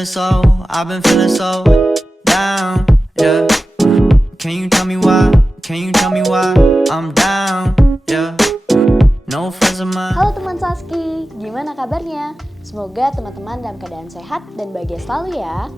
feeling so down, yeah. Can you tell me why? Can you tell me why I'm down, yeah. No friends of mine. Halo teman Saski, gimana kabarnya? Semoga teman-teman dalam keadaan sehat dan bahagia selalu ya.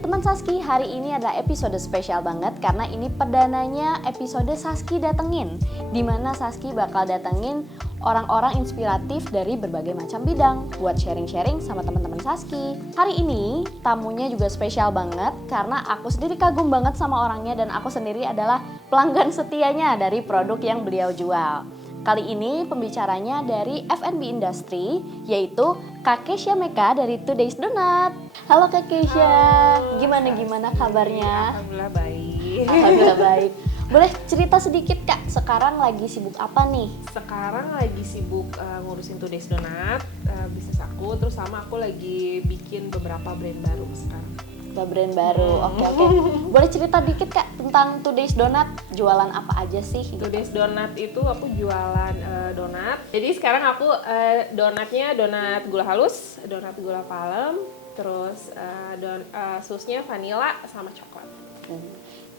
Teman Saski, hari ini adalah episode spesial banget karena ini perdananya episode Saski datengin, dimana Saski bakal datengin orang-orang inspiratif dari berbagai macam bidang buat sharing-sharing sama teman-teman Saski. Hari ini tamunya juga spesial banget karena aku sendiri kagum banget sama orangnya dan aku sendiri adalah pelanggan setianya dari produk yang beliau jual. Kali ini pembicaranya dari F&B Industry, yaitu Kak Keisha Meka dari Today's Donut. Halo Kak Keisha, gimana kabarnya? Alhamdulillah baik. Alhamdulillah baik. Boleh cerita sedikit Kak, sekarang lagi sibuk apa nih? Sekarang lagi sibuk ngurusin Today's Donut, bisnis aku, terus sama aku lagi bikin beberapa brand baru sekarang. Brand baru, oke. Boleh cerita dikit Kak tentang Today's Donut, jualan apa aja sih? Today's Donut itu aku jualan donat. Jadi sekarang aku donatnya donat gula halus, donat gula palem, terus susnya vanilla sama coklat.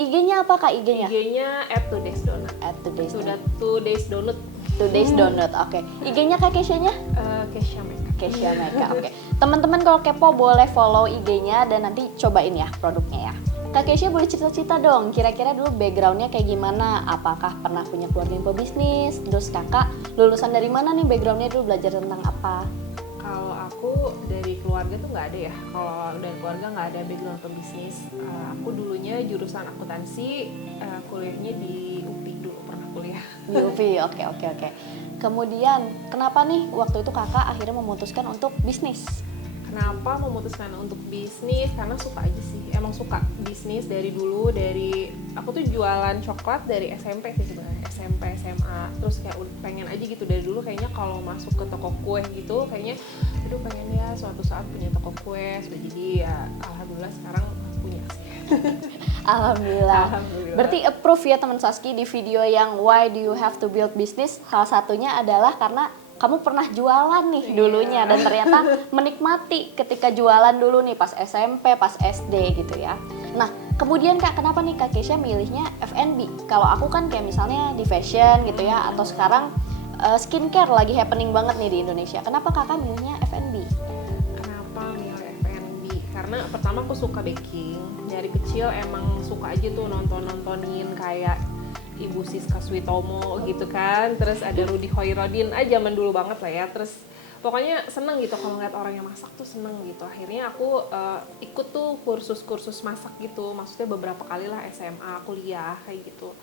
IG-nya apa Kak IG-nya? IG-nya @Today's Donut. Today's Donut. Today's Donut, oke. IG-nya Kak Keisha-nya? Keisha Meka. Keisha Meka, oke. Teman-teman kalau kepo boleh follow IG-nya dan nanti cobain ya produknya ya. Kak Keisha boleh cerita-cerita dong, kira-kira dulu background-nya kayak gimana? Apakah pernah punya keluarga yang pebisnis? Terus kakak lulusan dari mana nih background-nya dulu, belajar tentang apa? Kalau aku dari keluarga tuh nggak ada ya. Kalau dari keluarga nggak ada background pebisnis. Aku dulunya jurusan akuntansi, kuliahnya di UPI dulu pernah kuliah. Di UPI, oke. Kemudian kenapa nih waktu itu kakak akhirnya memutuskan untuk bisnis? Kenapa memutuskan untuk bisnis? Karena suka aja sih. Emang suka bisnis dari dulu. Aku tuh jualan coklat dari SMP sih sebenarnya. SMP, SMA. Terus kayak pengen aja gitu dari dulu kayaknya kalau masuk ke toko kue gitu kayaknya aduh pengen ya suatu saat punya toko kue. Sudah jadi ya alhamdulillah sekarang punya sih. Alhamdulillah. Berarti approve ya teman Saski di video yang Why Do You Have to Build Business. Salah satunya adalah karena kamu pernah jualan nih dulunya dan ternyata menikmati ketika jualan dulu nih pas SMP, pas SD gitu ya. Nah, kemudian Kak, kenapa nih Kak Keisha milihnya F&B? Kalau aku kan kayak misalnya di fashion gitu ya, atau sekarang skincare lagi happening banget nih di Indonesia. Kenapa Kakak milihnya F&B? Kenapa milih F&B? Karena pertama aku suka baking. Dari kecil emang suka aja tuh nontonin kayak Ibu Siska Switomo gitu kan, terus ada Rudy Hoirodin, zaman dulu banget lah ya. Terus pokoknya seneng gitu kalau ngeliat orang yang masak tuh seneng gitu. Akhirnya aku ikut tuh kursus masak gitu, maksudnya beberapa kali lah SMA, kuliah kayak gitu.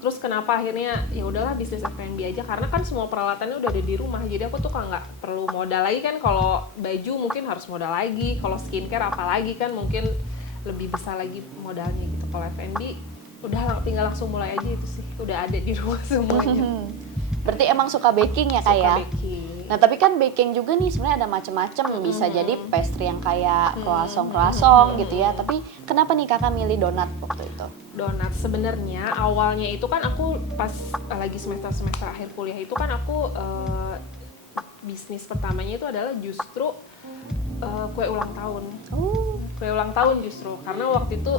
Terus kenapa akhirnya ya udahlah bisnis F&B aja, karena kan semua peralatannya udah ada di rumah, jadi aku tuh kan nggak perlu modal lagi kan. Kalau baju mungkin harus modal lagi, kalau skincare apalagi kan mungkin lebih besar lagi modalnya gitu. Kalau F&B udah tinggal langsung mulai aja itu sih, udah ada di rumah semuanya. Berarti emang suka baking ya Kak ya? Suka baking. Nah tapi kan baking juga nih sebenarnya ada macam-macam, bisa jadi pastry yang kayak croissant gitu ya. Tapi kenapa nih kakak milih donat waktu itu? Donat sebenarnya awalnya itu kan aku pas lagi semester akhir kuliah itu kan aku bisnis pertamanya itu adalah justru kue ulang tahun. Kue ulang tahun justru karena waktu itu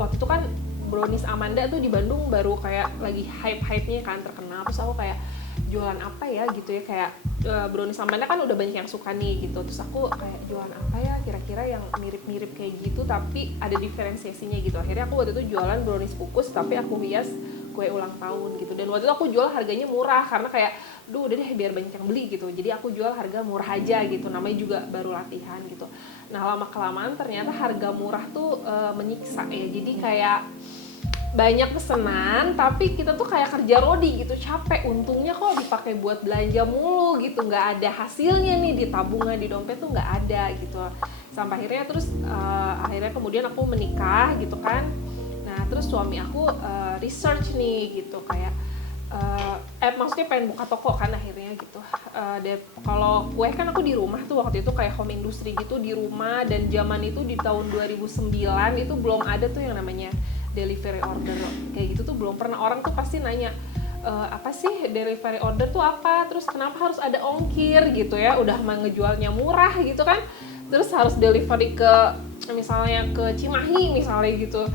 waktu itu kan brownies Amanda tuh di Bandung baru kayak lagi hype-nya kan, terkenal. Terus aku kayak jualan apa ya gitu ya, kayak brownies Amanda kan udah banyak yang suka nih gitu. Terus aku kayak jualan apa ya kira-kira yang mirip-mirip kayak gitu tapi ada diferensiasinya gitu. Akhirnya aku waktu itu jualan brownies kukus tapi aku hias kue ulang tahun gitu. Dan waktu itu aku jual harganya murah karena kayak udah deh biar banyak yang beli gitu. Jadi aku jual harga murah aja gitu, namanya juga baru latihan gitu. Nah lama-kelamaan ternyata harga murah tuh menyiksa ya. Jadi kayak banyak pesanan tapi kita tuh kayak kerja rodi gitu, capek. Untungnya kok dipakai buat belanja mulu gitu, nggak ada hasilnya nih di tabungan, di dompet tuh nggak ada gitu. Sampai akhirnya akhirnya kemudian aku menikah gitu kan. Nah terus suami aku research nih gitu kayak maksudnya pengen buka toko kan akhirnya gitu. Kalau kue kan aku di rumah tuh waktu itu kayak home industry gitu di rumah, dan zaman itu di tahun 2009 itu belum ada tuh yang namanya delivery order kayak gitu tuh belum pernah. Orang tuh pasti nanya apa sih delivery order tuh apa, terus kenapa harus ada ongkir gitu ya, udah mah ngejualnya murah gitu kan. terus harus delivery ke misalnya ke Cimahi misalnya gitu,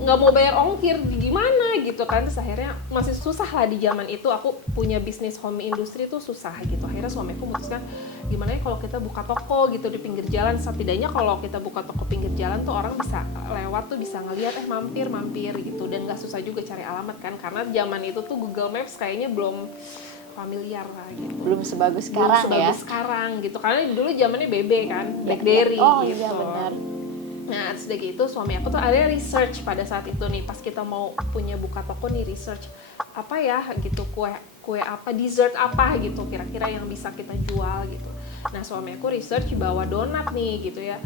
nggak mau bayar ongkir gimana gitu kan. Terus akhirnya masih susah lah di zaman itu aku punya bisnis home industry tuh susah gitu. Akhirnya suamiku memutuskan gimana ya kalau kita buka toko gitu di pinggir jalan, setidaknya kalau kita buka toko pinggir jalan tuh orang bisa lewat tuh bisa ngelihat mampir gitu, dan nggak susah juga cari alamat kan, karena zaman itu tuh Google Maps kayaknya belum familiar lah gitu. Belum sebagus sekarang ya. Sekarang gitu, karena dulu zamannya BB kan, BlackBerry gitu. Iya benar. Nah, sudah gitu suami aku tuh ada research pada saat itu nih, pas kita mau punya buka toko nih, research apa ya gitu, kue apa, dessert apa gitu kira-kira yang bisa kita jual gitu. Nah, suami aku research bawa donat nih gitu ya,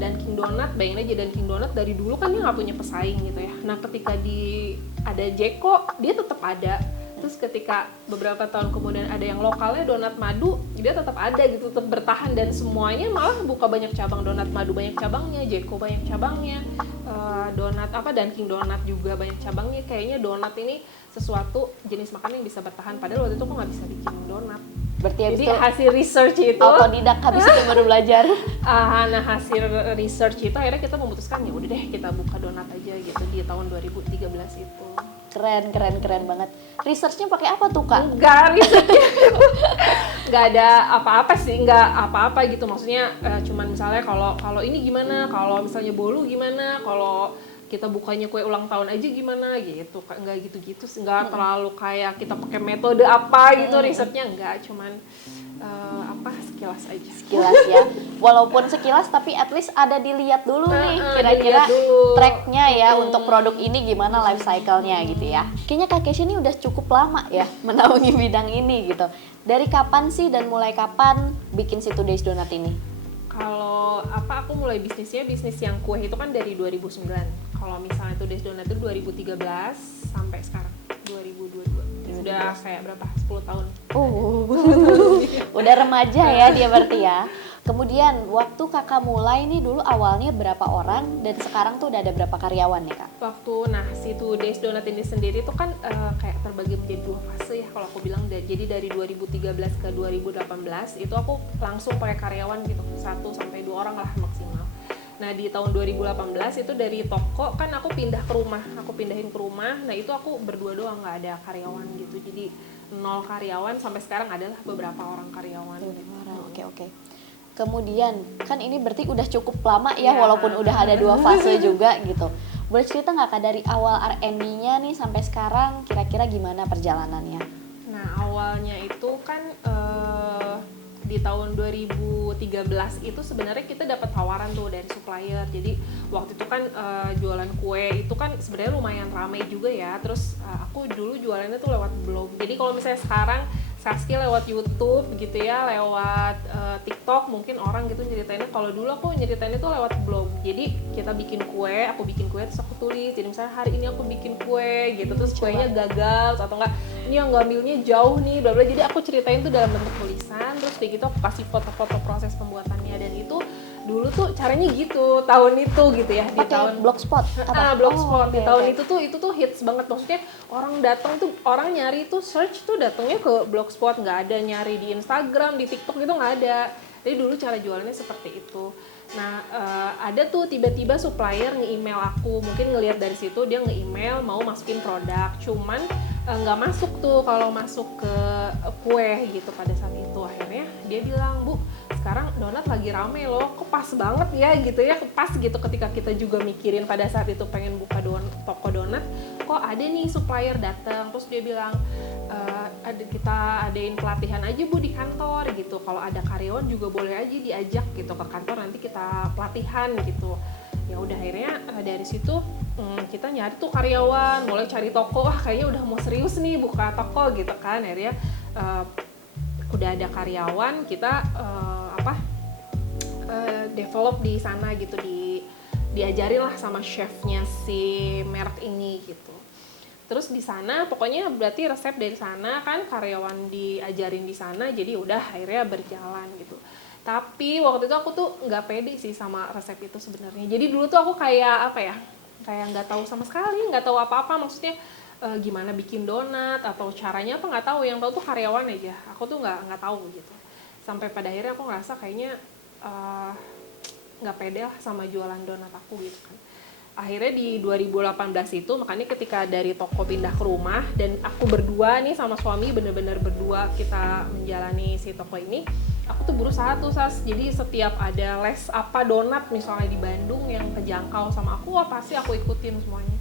Dunkin Donut, bayangin aja Dunkin Donut dari dulu kan dia nggak punya pesaing gitu ya. Nah, ketika ada Jeko, dia tetap ada. Terus ketika beberapa tahun kemudian ada yang lokalnya donat madu, dia tetap ada gitu, tetap bertahan, dan semuanya malah buka banyak cabang. Donat madu banyak cabangnya, Jeko banyak cabangnya, donat apa Dunkin Donut juga banyak cabangnya. Kayaknya donat ini sesuatu jenis makanan yang bisa bertahan, padahal waktu itu aku nggak bisa bikin donat. Berarti Jadi hasil research itu autodidak, habis itu baru belajar. nah hasil research itu akhirnya kita memutuskan ya udah deh kita buka donat aja gitu di tahun 2013 itu. Keren banget. Researchnya pakai apa tuh Kak? Enggak, researchnya nggak ada apa-apa sih, nggak apa-apa gitu, maksudnya cuman misalnya kalau ini gimana, kalau misalnya bolu gimana, kalau kita bukanya kue ulang tahun aja gimana gitu, nggak gitu-gitu, nggak terlalu kayak kita pakai metode apa gitu risetnya, nggak, cuman sekilas aja. Sekilas ya, walaupun sekilas tapi at least ada dilihat dulu nih kira-kira tracknya ya untuk produk ini gimana life cycle-nya gitu ya. Kayaknya Kak Keisha ini udah cukup lama ya menaungi bidang ini gitu. Dari kapan sih dan mulai kapan bikin si Today's Donut ini? Kalau aku mulai bisnis yang kue itu kan dari 2009. Kalau misalnya Today's Donut itu 2013 sampai sekarang 2022. Udah kayak berapa? 10 tahun. Udah remaja ya dia berarti ya. Kemudian waktu Kakak mulai nih dulu awalnya berapa orang dan sekarang tuh udah ada berapa karyawan ya Kak? Si Today's Donut ini sendiri tuh kan kayak terbagi menjadi 2 fase ya kalau aku bilang. Jadi dari 2013 ke 2018 itu aku langsung pakai karyawan gitu, 1 sampai 2 orang lah maksimal. Nah di tahun 2018 itu dari toko kan aku pindahin ke rumah. Nah itu aku berdua doang, nggak ada karyawan gitu. Jadi 0 karyawan, sampai sekarang adalah beberapa orang karyawan. Oke. Kemudian kan ini berarti udah cukup lama ya, walaupun udah ada 2 fase juga gitu. Boleh cerita nggak Kak dari awal R&D-nya nih sampai sekarang kira-kira gimana perjalanannya? Nah awalnya itu kan di tahun 2013 itu sebenarnya kita dapat tawaran tuh dari supplier. Jadi waktu itu kan jualan kue itu kan sebenarnya lumayan ramai juga ya. Terus aku dulu jualannya tuh lewat blog. Jadi kalau misalnya sekarang Saski lewat YouTube gitu ya, lewat TikTok mungkin orang gitu nyeritainnya. Kalau dulu aku nyeritainnya tuh lewat blog. Jadi kita bikin kue, aku bikin kue terus aku tulis. Jadi misalnya hari ini aku bikin kue gitu, terus kuenya gagal atau enggak ini yang ngambilnya jauh nih, bla bla. Jadi aku ceritain tuh dalam bentuk tulisan, terus kayak gitu aku kasih foto-foto proses pembuatannya. Dan itu dulu tuh caranya gitu tahun itu gitu ya, di tahun Blogspot Blogspot di tahun itu tuh hits banget. Maksudnya orang datang tuh, orang nyari tuh search tuh datangnya ke Blogspot, nggak ada nyari di Instagram, di TikTok gitu nggak ada. Jadi dulu cara jualannya seperti itu. Nah ada tuh tiba-tiba supplier nge-email aku, mungkin ngelihat dari situ dia nge-email mau masukin produk, cuman nggak masuk tuh kalau masuk ke kue gitu pada saat itu. Akhirnya dia bilang, Bu, sekarang donat lagi rame loh, kok pas banget ya gitu ya, pas gitu ketika kita juga mikirin pada saat itu pengen buka toko donat, kok ada nih supplier datang. Terus dia bilang, kita adain pelatihan aja Bu di kantor gitu, kalau ada karyawan juga boleh aja diajak gitu ke kantor, nanti kita pelatihan gitu. Ya udah akhirnya dari situ kita nyari tuh karyawan, mulai cari toko, wah kayaknya udah mau serius nih buka toko gitu kan. Akhirnya udah ada karyawan, kita develop di sana gitu, diajarin lah sama chefnya si merek ini gitu. Terus di sana pokoknya berarti resep dari sana kan, karyawan diajarin di sana, jadi udah akhirnya berjalan gitu. Tapi waktu itu aku tuh nggak pede sih sama resep itu sebenarnya. Jadi dulu tuh aku kayak kayak nggak tahu sama sekali, nggak tahu apa-apa, maksudnya gimana bikin donat atau caranya apa nggak tahu. Yang tahu tuh karyawan aja, aku tuh nggak tahu gitu. Sampai pada akhirnya aku ngerasa kayaknya nggak pede lah sama jualan donat aku gitu kan. Akhirnya di 2018 itu, makanya ketika dari toko pindah ke rumah dan aku berdua nih sama suami, bener-bener berdua kita menjalani si toko ini, aku tuh berusaha tuh jadi setiap ada les apa donat misalnya di Bandung yang kejangkau sama aku, wah pasti aku ikutin semuanya.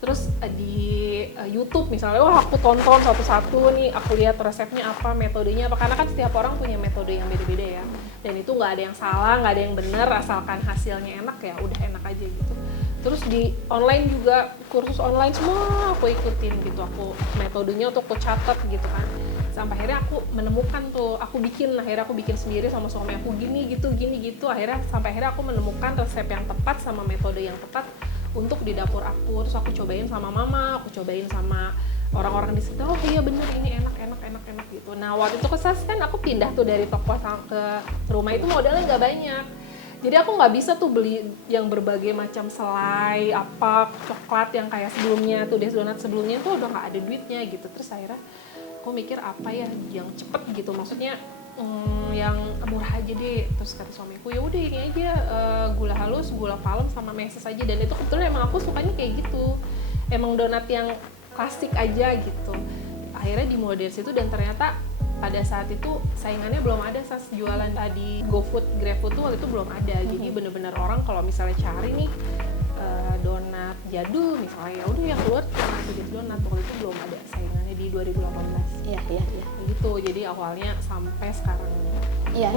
Terus di YouTube misalnya, wah aku tonton satu-satu nih, aku lihat resepnya apa, metodenya apa, karena kan setiap orang punya metode yang beda-beda ya, dan itu nggak ada yang salah, nggak ada yang benar, asalkan hasilnya enak ya udah enak aja gitu. Terus di online juga, kursus online semua aku ikutin gitu, aku metodenya untuk aku catat gitu kan. Sampai akhirnya aku menemukan tuh, akhirnya aku bikin sendiri sama suami aku gini gitu, sampai akhirnya aku menemukan resep yang tepat sama metode yang tepat untuk di dapur aku. Terus aku cobain sama mama, aku cobain sama orang-orang di situ, oh iya bener ini enak gitu. Nah waktu itu kan aku pindah tuh dari toko ke rumah itu modalnya nggak banyak. Jadi aku nggak bisa tuh beli yang berbagai macam selai, apa, coklat yang kayak sebelumnya, tuh donat sebelumnya tuh udah nggak ada duitnya gitu. Terus akhirnya aku mikir apa ya yang cepet gitu, maksudnya yang murah aja deh. Terus kata suamiku, ya udah ini aja, gula halus, gula palem sama meses aja. Dan itu kebetulan emang aku sukanya kayak gitu, emang donat yang klasik aja gitu. Akhirnya dimulai dari situ dan ternyata pada saat itu saingannya belum ada jualan tadi GoFood, GrabFood tuh waktu itu belum ada. Jadi bener-bener orang kalau misalnya cari nih donat jadul misalnya, ya udah yang keluar cuma Today's Donat. Waktu itu belum ada saingannya di 2018. Iya. Gitu. Jadi awalnya sampai sekarang. Iya.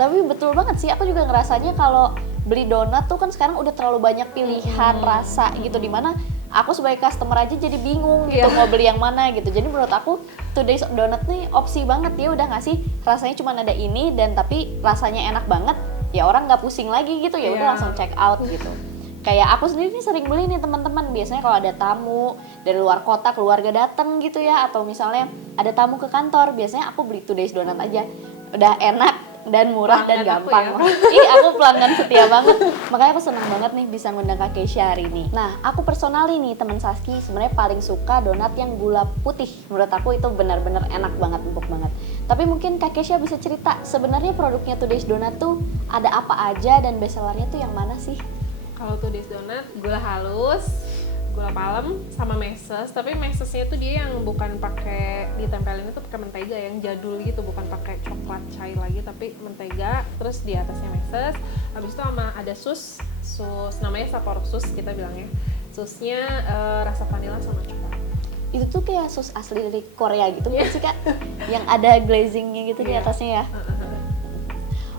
Tapi betul banget sih, aku juga ngerasanya kalau beli donat tuh kan sekarang udah terlalu banyak pilihan rasa gitu, dimana aku sebagai customer aja jadi bingung gitu mau beli yang mana gitu. Jadi menurut aku Today's Donat nih opsi banget, ya udah nggak sih rasanya cuma ada ini dan tapi rasanya enak banget, ya orang nggak pusing lagi gitu, ya udah langsung check out gitu. Kayak aku sendiri nih sering beli nih teman-teman, biasanya kalau ada tamu dari luar kota, keluarga dateng gitu ya, atau misalnya ada tamu ke kantor, biasanya aku beli Today's Donat aja, udah enak dan murah dan gampang. Aku pelanggan setia banget. Makanya aku senang banget nih bisa ngundang Kak Keisha hari ini. Nah, aku personally nih teman Saski sebenarnya paling suka donat yang gula putih. Menurut aku itu benar-benar enak banget, empuk banget. Tapi mungkin Kak Keisha bisa cerita sebenarnya produknya Today's Donat tuh ada apa aja dan bestsellernya tuh yang mana sih? Kalau Today's Donat gula halus, gula palem sama meses, tapi mesesnya tuh dia yang bukan pakai ditempelin, itu pakai mentega yang jadul gitu, bukan pakai coklat cair lagi tapi mentega. Terus di atasnya meses, habis itu sama ada sus namanya Sapporo sus kita bilangnya. Susnya rasa vanila sama coklat. Itu tuh kayak sus asli dari Korea gitu kan sih Kak? Yang ada glazingnya gitu di atasnya ya.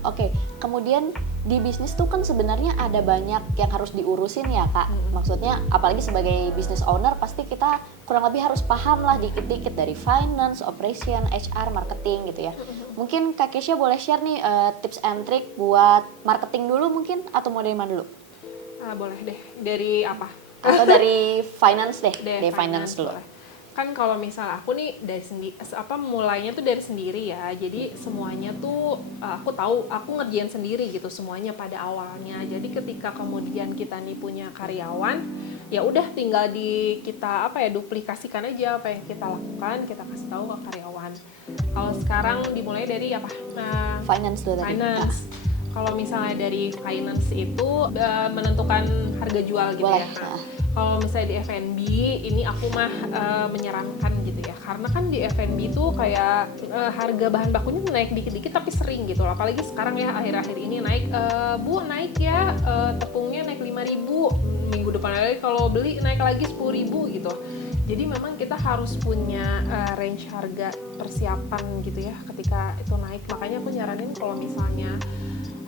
Oke, kemudian di bisnis tuh kan sebenarnya ada banyak yang harus diurusin ya Kak. Maksudnya apalagi sebagai business owner pasti kita kurang lebih harus paham lah dikit-dikit dari finance, operation, HR, marketing gitu ya. Mungkin Kak Keisha boleh share nih tips and trick buat marketing dulu mungkin, atau mau dari mana dulu? Boleh deh, dari apa? Atau dari finance deh, dari finance dulu. Boleh. Kan kalau misal aku nih dari mulainya tuh dari sendiri ya, jadi semuanya tuh aku ngerjain sendiri gitu semuanya pada awalnya. Jadi ketika kemudian kita nih punya karyawan, ya udah tinggal kita duplikasikan aja apa yang kita lakukan, kita kasih tahu ke karyawan. Kalau sekarang dimulai dari apa? Finance dulu. Finance. Kalau misalnya dari finance itu menentukan harga jual gitu. Boleh. Ya. Kalau misalnya di F&B ini aku menyarankan gitu ya, karena kan di F&B tuh kayak harga bahan bakunya naik dikit-dikit tapi sering gitu, apalagi sekarang ya akhir-akhir ini naik, Bu naik ya, tepungnya naik 5.000, minggu depan lagi kalau beli naik lagi 10.000 gitu. Jadi memang kita harus punya range harga persiapan gitu ya ketika itu naik. Makanya aku nyaranin kalau misalnya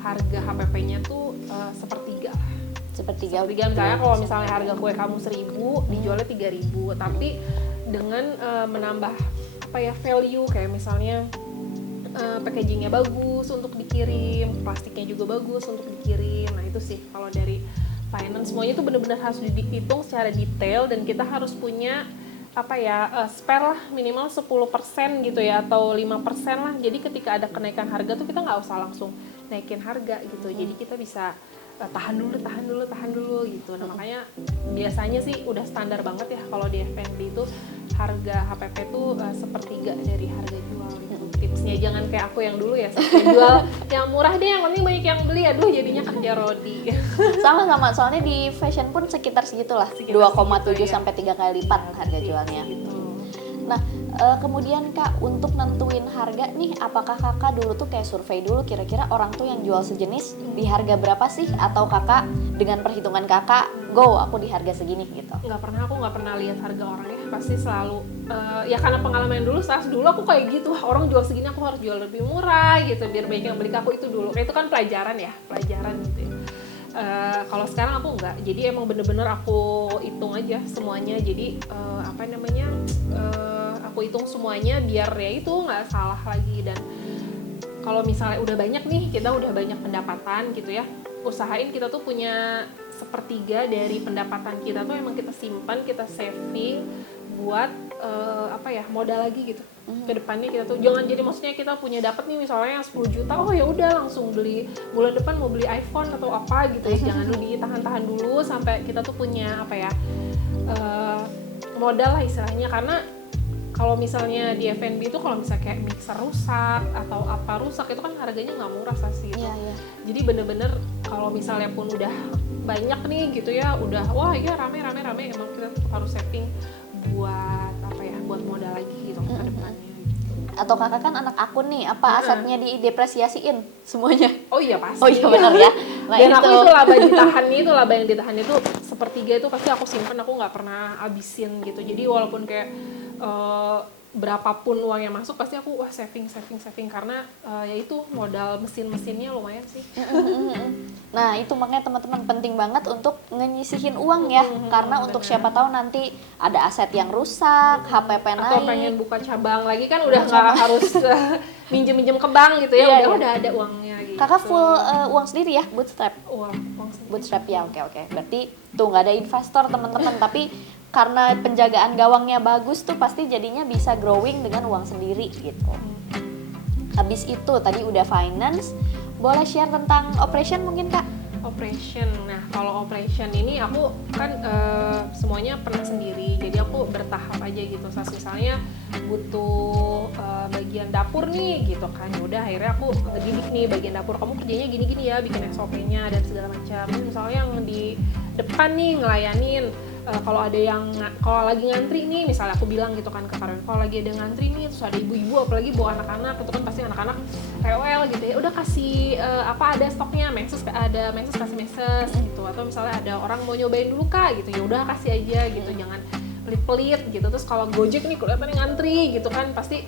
harga HPP-nya tuh sepertiga. Sepertiga misalnya kalau misalnya harga kue kamu 1.000 dijualnya 3.000, tapi dengan menambah value, kayak misalnya packagingnya bagus untuk dikirim, plastiknya juga bagus untuk dikirim. Nah itu sih kalau dari finance, semuanya itu benar-benar harus dihitung secara detail dan kita harus punya spare lah minimal 10% gitu ya, atau 5% lah. Jadi ketika ada kenaikan harga tuh kita nggak usah langsung naikin harga gitu. Jadi kita bisa tahan dulu gitu. Nah makanya biasanya sih udah standar banget ya kalau di F&B itu harga HPP tuh sepertiga dari harga jual gitu. Itu tips-tipsnya, jangan kayak aku yang dulu ya, sampai jual yang murah deh, yang penting banyak yang beli, aduh jadinya kerja rodi. Sama, soalnya di fashion pun sekitar segitulah, Sekitar 2,7 segitu, ya. sampai 3 kali lipat harga jualnya. Gitu. Nah, kemudian Kak, untuk nentuin harga nih, apakah Kakak dulu tuh kayak survei dulu kira-kira orang tuh yang jual sejenis di harga berapa sih? Atau Kakak dengan perhitungan Kakak, go aku di harga segini gitu? Aku nggak pernah lihat harga orang ya, pasti selalu ya karena pengalaman dulu, saat dulu aku kayak gitu, wah orang jual segini aku harus jual lebih murah gitu biar banyak yang beli ke aku. Itu dulu, kayak itu kan pelajaran gitu ya. Kalau sekarang aku enggak, jadi emang bener-bener aku hitung aja semuanya, jadi aku hitung semuanya biar ya itu nggak salah lagi. Dan kalau misalnya udah banyak nih, kita udah banyak pendapatan gitu ya, usahain kita tuh punya 1/3 dari pendapatan kita tuh emang kita simpan, kita saving buat modal lagi gitu. Kedepannya kita tuh jangan jadi, maksudnya kita punya dapat nih misalnya 10 juta, oh ya udah langsung beli, bulan depan mau beli iPhone atau apa gitu ya. Jangan dulu, ditahan-tahan dulu sampai kita tuh punya modal lah istilahnya. Karena kalau misalnya di F&B itu kalau misalnya kayak mixer rusak atau apa rusak, itu kan harganya nggak murah sih gitu. Iya. Jadi bener-bener kalau misalnya pun udah banyak nih gitu ya, udah wah ya rame, emang kita tetap harus saving buat modal lagi gitu ke depannya. Atau Kakak kan anak akun nih, apa asetnya didepresiasiin semuanya? Oh iya pasti. Oh iya benar ya. Nah, dan aku itu laba yang ditahan itu 1/3 itu pasti aku simpen, aku nggak pernah abisin gitu. Jadi walaupun kayak berapapun uang yang masuk, pasti aku saving karena ya itu modal mesinnya lumayan sih. Nah itu makanya teman-teman penting banget untuk nyisihin uang ya, karena untuk siapa tahu nanti ada aset yang rusak, HPP naik, atau pengen buka cabang lagi kan udah nggak harus minjem ke bank gitu ya. Udah ada uangnya gitu. Kakak full uang sendiri ya, bootstrap? Uang Bootstrap ya, oke. Berarti tuh nggak ada investor teman-teman, tapi karena penjagaan gawangnya bagus tuh pasti jadinya bisa growing dengan uang sendiri gitu. Habis itu tadi udah finance, boleh share tentang operation mungkin Kak? Operation, nah kalau operation ini aku kan semuanya pernah sendiri, jadi aku bertahap aja gitu. Misalnya butuh bagian dapur nih gitu kan, udah akhirnya aku ngedidik nih bagian dapur, kamu kerjanya gini-gini ya, bikin SOP-nya dan segala macam. Misalnya yang di depan nih ngelayanin, kalau lagi ngantri nih, misalnya aku bilang gitu kan ke karyawan, kalau lagi ada ngantri nih, terus ada ibu-ibu apalagi bawa anak-anak, itu kan pasti anak-anak rewel gitu ya, udah kasih ada stoknya, ada menses kasih menses gitu. Atau misalnya ada orang mau nyobain dulu Kak gitu, ya udah kasih aja gitu, jangan pelit-pelit gitu. Terus kalau Gojek nih kelihatannya ngantri gitu kan, pasti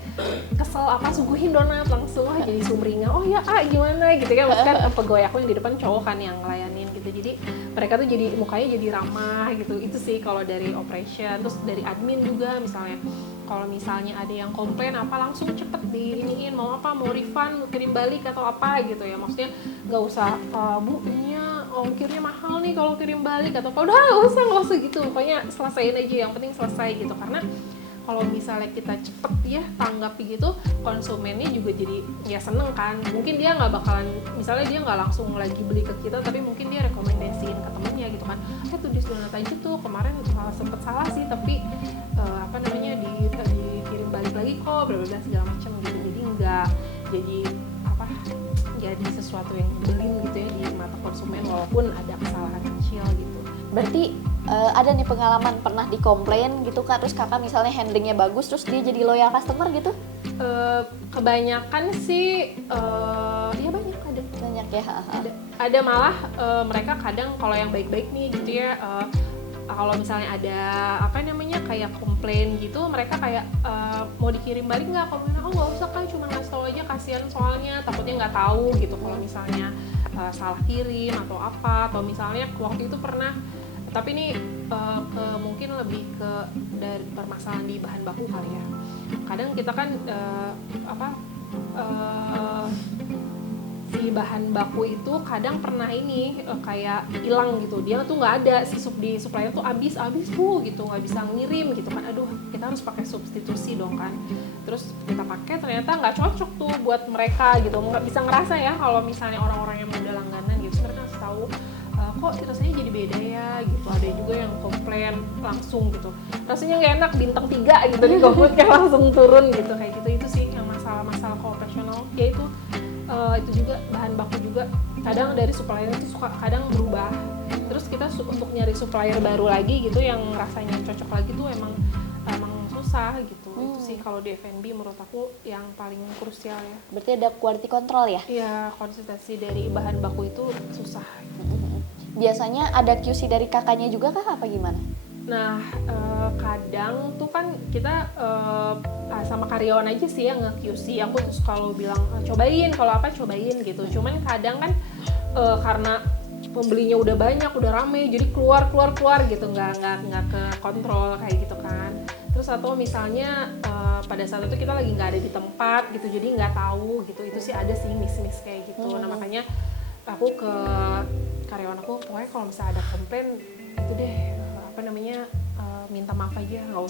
kesel, suguhin donat langsung, jadi sumringah, oh ya gimana gitu kan. Kan pegawai aku yang di depan cowok kan yang ngelayanin gitu, jadi mereka tuh jadi mukanya jadi ramah gitu. Itu sih kalau dari operation. Terus dari admin juga, misalnya kalau misalnya ada yang komplain langsung cepet diiniin, mau refund, mau kirim balik atau apa gitu ya. Maksudnya nggak usah bu ini ongkirnya mahal nih kalau kirim balik atau apa, udah nggak usah gitu, pokoknya selesain aja, yang penting selesai gitu. Karena kalau misalnya kita cepet ya tanggapi gitu, konsumennya juga jadi ya seneng kan. Mungkin dia nggak bakalan, misalnya dia nggak langsung lagi beli ke kita, tapi mungkin dia rekomendasiin ke temennya gitu kan, tuh di donat aja tuh kemarin sempet salah sih, tapi dikirim balik lagi kok, bla bla bla segala macam gitu. Jadi nggak jadi sesuatu yang dibelin gitu ya di mata konsumen, walaupun ada kesalahan kecil gitu. Berarti ada nih pengalaman pernah dikomplain gitu Kak, terus Kakak misalnya handlingnya bagus, terus dia jadi loyal customer gitu? Kebanyakan sih ya banyak ya. Ada malah mereka kadang kalau yang baik-baik nih gitu ya, kalau misalnya ada kayak komplain gitu, mereka kayak mau dikirim balik nggak, kalau nggak usah kan, cuma ngasih tahu aja, kasihan soalnya takutnya nggak tahu gitu kalau misalnya salah kirim atau apa. Atau misalnya waktu itu pernah, tapi ini mungkin lebih ke dari permasalahan di bahan baku kali ya. Kadang kita kan si bahan baku itu kadang pernah kayak hilang gitu, dia tuh nggak ada, si supplier tuh habis tuh gitu, nggak bisa ngirim gitu kan. Aduh, kita harus pakai substitusi dong kan. Terus kita pakai, ternyata nggak cocok tuh buat mereka gitu. Nggak bisa ngerasa ya kalau misalnya orang-orang yang udah langganan gitu, mereka harus tahu kok rasanya jadi beda ya gitu. Ada juga yang komplain langsung gitu, rasanya nggak enak, bintang 3 gitu di GoFood kayak langsung turun gitu, kayak gitu. Itu sih yang masalah masalah kooperasional, yaitu itu juga bahan baku juga kadang dari supplier itu suka kadang berubah, terus kita untuk nyari supplier baru lagi gitu yang rasanya cocok lagi tuh emang susah gitu. Itu sih kalau di F&B menurut aku yang paling krusial ya. Berarti ada quality control ya? Iya, konsistensi dari bahan baku itu susah. Biasanya ada QC dari kakaknya juga kah apa gimana? Nah, kadang tuh kan kita sama karyawan aja sih yang nge-QC. Aku tuh kalau bilang cobain, kalau apa cobain gitu. Cuman kadang kan karena pembelinya udah banyak, udah rame, jadi keluar gitu, nggak ke kontrol kayak gitu kan. Terus atau misalnya pada saat itu kita lagi nggak ada di tempat gitu, jadi nggak tahu gitu. Itu sih ada sih miss kayak gitu. Nah makanya aku ke karyawan aku, pokoknya kalau misalnya ada komplain itu deh minta maaf aja, nggak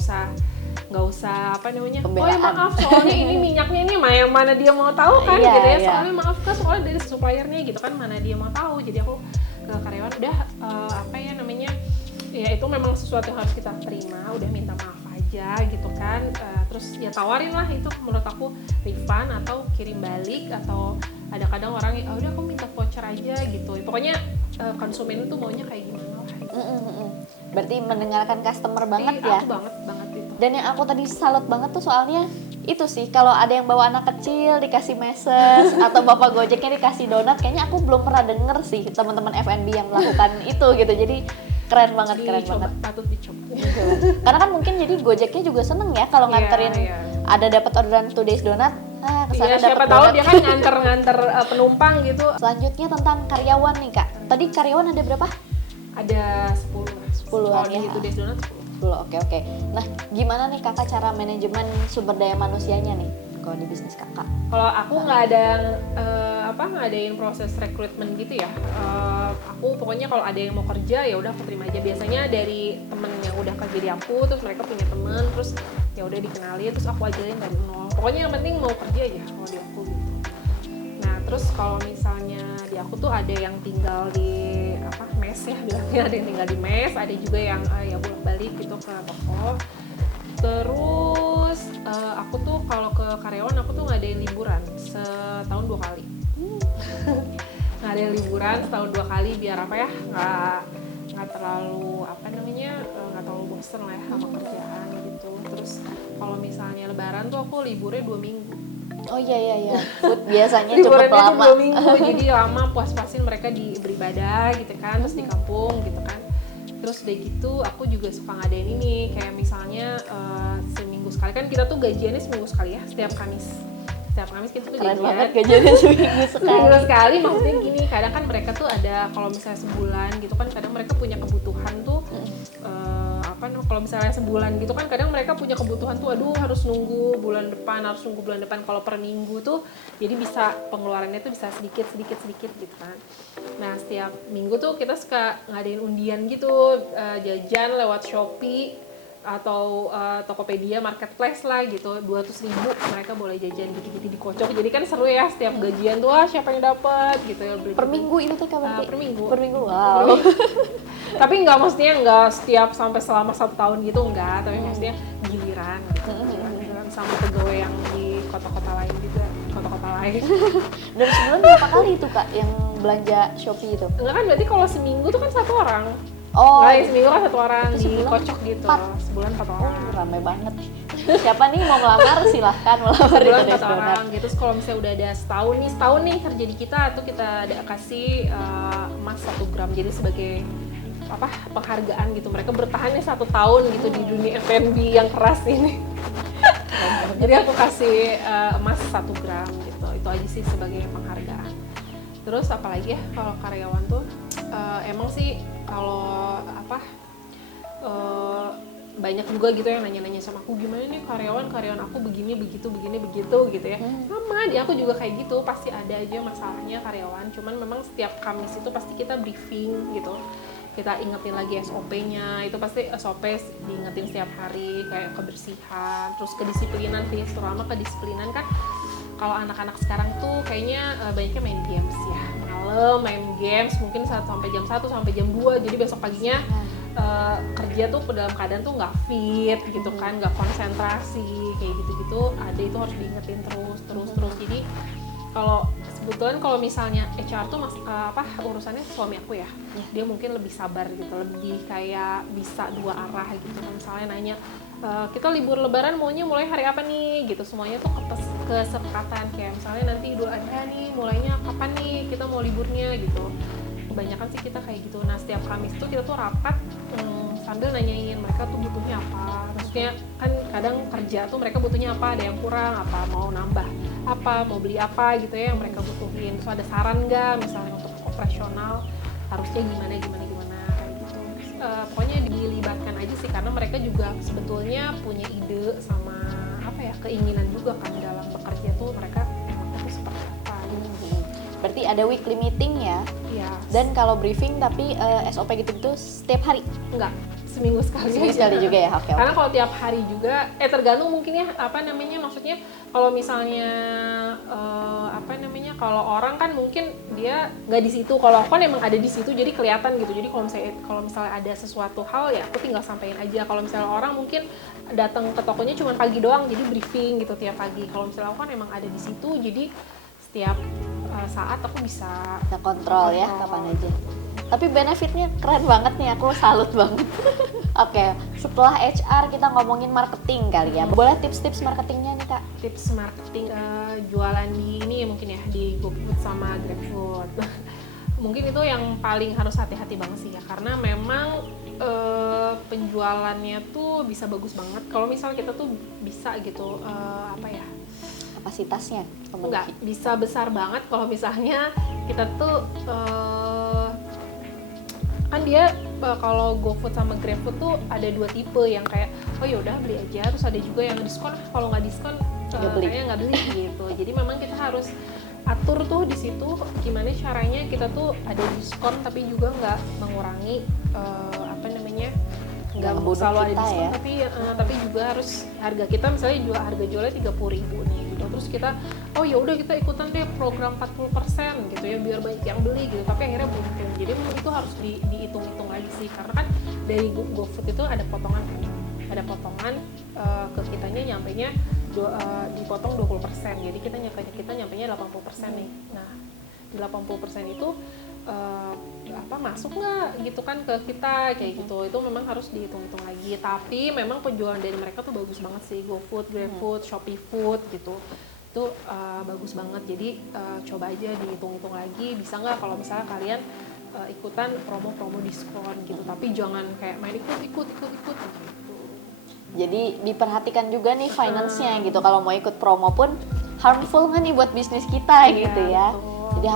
usah Pembelaan. oh ya maaf soalnya ini minyaknya ini mana dia mau tahu kan Iya, gitu ya, iya. soalnya maaf kan soalnya dari suppliernya gitu kan, mana dia mau tahu. Jadi aku ke karyawan udah ya itu memang sesuatu yang harus kita terima, udah minta maaf aja gitu kan. Terus ya tawarin lah, itu menurut aku refund atau kirim balik, atau ada kadang orang udah aku minta voucher aja gitu. Pokoknya konsumen itu maunya kayak gimana lah gitu. Berarti mendengarkan customer banget ya? Aku banget itu. Dan yang aku tadi salut banget tuh soalnya itu sih, kalau ada yang bawa anak kecil dikasih meses atau bapak gojeknya dikasih donat, kayaknya aku belum pernah denger sih teman-teman F&B yang melakukan itu gitu. Jadi keren banget. Patut dicoba. Karena kan mungkin jadi gojeknya juga seneng ya kalau nganterin ada dapat orderan 2 days donat, kesana dapat siapa tahu donat. dia kan nganter penumpang gitu. Selanjutnya tentang karyawan nih Kak. Tadi karyawan ada berapa? Ada 10 10-an kalau ya. di 2 days donat 10. Oke. Nah, gimana nih Kakak cara manajemen sumber daya manusianya nih kalau di bisnis Kakak? Kalau aku nggak ada ngadain proses rekrutmen gitu ya. Aku pokoknya kalau ada yang mau kerja ya udah aku terima aja. Biasanya dari temen yang udah kerja di aku, terus mereka punya temen, terus ya udah dikenalin, terus aku ajarin dari nol. Pokoknya yang penting mau kerja aja kalau di aku gitu. Nah terus kalau misalnya di aku tuh ada yang tinggal di mes ya, bilangnya ada yang tinggal di mes, ada juga yang ya bolak-balik gitu ke toko. Terus aku tuh kalau ke karyawan aku tuh ngadain liburan setahun 2 kali. Ngadain liburan setahun 2 kali biar nggak terlalu nggak terlalu bosen lah ya sama kerjaan gitu. Terus kalau misalnya lebaran tuh aku liburnya 2 minggu. Oh iya. Food biasanya cukup Liburannya lama. tuh 2 minggu, jadi lama puas-puasin mereka beribadah gitu kan, terus di kampung gitu kan. Terus udah gitu aku juga suka ngadain ini, kayak misalnya seminggu sekali, kan kita tuh gajiannya seminggu sekali ya, setiap Kamis kita tuh Keren gajian. banget gajiannya seminggu Seminggu sekali. sekali, maksudnya gini, kadang kan mereka tuh ada, kalau misalnya sebulan gitu kan, kadang mereka punya kebutuhan tuh kalau misalnya sebulan gitu kan, kadang mereka punya kebutuhan tuh, harus nunggu bulan depan. Kalau per minggu tuh jadi bisa pengeluarannya tuh bisa sedikit gitu kan. Nah setiap minggu tuh kita suka ngadain undian gitu, jajan lewat Shopee atau Tokopedia, Marketplace lah gitu, 200.000 mereka boleh jajan gitu dikocok. Jadi kan seru ya, setiap gajian tuh siapa yang dapat gitu ya, Per minggu itu tuh Kak berarti? per minggu. Wow. Tapi nggak setiap sampai selama 1 tahun gitu, enggak, tapi maksudnya giliran gitu. Giliran sama pegawai yang di kota-kota lain juga, kota-kota lain. Dan sebulan berapa kali itu Kak yang belanja Shopee itu? Enggak kan, berarti kalau seminggu tuh kan 1 orang. Oh, Nah, seminggu kan 1 orang Itu sebulan dikocok gitu. 4. Sebulan 4 orang. Ramai banget. Siapa nih mau melamar silahkan melamar di Sebulan 4 Today's Donut. orang gitu. Terus kalau misalnya udah ada setahun nih kerja di kita, tuh kita ada kasih emas 1 gram. Jadi sebagai penghargaan gitu, mereka bertahannya 1 tahun gitu di dunia F&B yang keras ini. Jadi aku kasih emas 1 gram gitu, itu aja sih sebagai penghargaan. Terus apalagi ya kalau karyawan tuh emang sih kalau banyak juga gitu yang nanya-nanya sama aku, gimana nih karyawan aku begini begitu gitu ya. Sama di aku juga kayak gitu, pasti ada aja masalahnya karyawan, cuman memang setiap Kamis itu pasti kita briefing gitu, kita ingetin lagi SOP-nya, itu pasti SOP diingetin setiap hari, kayak kebersihan, terus kedisiplinan sih, terutama kedisiplinan kan. Kalau anak-anak sekarang tuh kayaknya banyaknya main games ya, malam main games mungkin sampai jam 1 sampai jam 2, jadi besok paginya kerja tuh dalam keadaan tuh nggak fit gitu kan, nggak konsentrasi kayak gitu-gitu, ada itu harus diingetin terus. Jadi kebetulan kalau misalnya HR tuh urusannya suami aku ya, dia mungkin lebih sabar gitu, lebih kayak bisa dua arah gitu. Misalnya nanya, kita libur lebaran maunya mulai hari apa nih gitu, semuanya tuh kesepakatan, kayak misalnya nanti Idul Adha nih mulainya kapan nih kita mau liburnya gitu. Kebanyakan sih kita kayak gitu. Nah setiap Kamis tuh kita tuh rapat sambil nanyain mereka tuh butuhnya apa, maksudnya kan kadang kerja tuh mereka butuhnya apa, ada yang kurang apa, mau nambah apa, mau beli apa gitu ya yang mereka butuhin, terus ada saran nggak misalnya untuk operasional harusnya gimana kayak gitu. Pokoknya dilibatkan aja sih, karena mereka juga sebetulnya punya ide sama keinginan juga kan dalam bekerja tuh mereka tuh seperti apa gitu. Berarti ada weekly meeting ya? Iya. Dan kalau briefing tapi SOP gitu-gitu setiap hari? Enggak, seminggu sekali. Seminggu sekali juga ya? Oke. Karena kalau tiap hari juga, tergantung mungkin ya, maksudnya kalau misalnya, kalau orang kan mungkin dia nggak di situ, kalau aku kan emang ada di situ jadi kelihatan gitu. Jadi kalau misalnya ada sesuatu hal ya aku tinggal sampein aja. Kalau misalnya orang mungkin datang ke tokonya cuma pagi doang, jadi briefing gitu tiap pagi. Kalau misalnya aku kan emang ada di situ, jadi setiap saat aku bisa kontrol ya kapan aja. Tapi benefitnya keren banget nih, aku salut banget. Oke, setelah HR kita ngomongin marketing kali ya. Boleh tips-tips marketingnya nih Kak? Tips marketing jualan di ini mungkin ya, di GoFood sama GrabFood. Mungkin itu yang paling harus hati-hati banget sih ya, karena memang penjualannya tuh bisa bagus banget kalau misal kita tuh bisa gitu kapasitasnya enggak bisa besar banget kalau misalnya kita tuh kan dia kalau GoFood sama GrabFood tuh ada dua tipe yang kayak oh yaudah beli aja, terus ada juga yang diskon, kalau nggak diskon kayaknya nggak beli gitu. Jadi memang kita harus atur tuh di situ gimana caranya kita tuh ada diskon tapi juga nggak mengurangi nggak selalu ada diskon ya. Tapi juga harus harga kita misalnya harga jualnya 30.000 nih gitu, terus kita oh ya udah kita ikutan deh program 40% gitu ya biar banyak yang beli gitu, tapi akhirnya buntung. Jadi itu harus dihitung-hitung lagi sih, karena kan dari GoFood itu ada potongan ke kitanya nyampenya dipotong 20%, jadi kita nyampenya 80% nih. Nah di 80% itu masuk nggak gitu kan ke kita kayak gitu, itu memang harus dihitung-hitung lagi. Tapi memang penjualan dari mereka tuh bagus banget sih, GoFood, GrabFood, ShopeeFood gitu, itu bagus banget. Jadi coba aja dihitung-hitung lagi, bisa nggak kalau misalnya kalian ikutan promo-promo diskon gitu, tapi jangan kayak main ikut gitu. Jadi diperhatikan juga nih finance-nya gitu, kalau mau ikut promo pun harmful nggak nih buat bisnis kita gitu ya. Betul. Jadi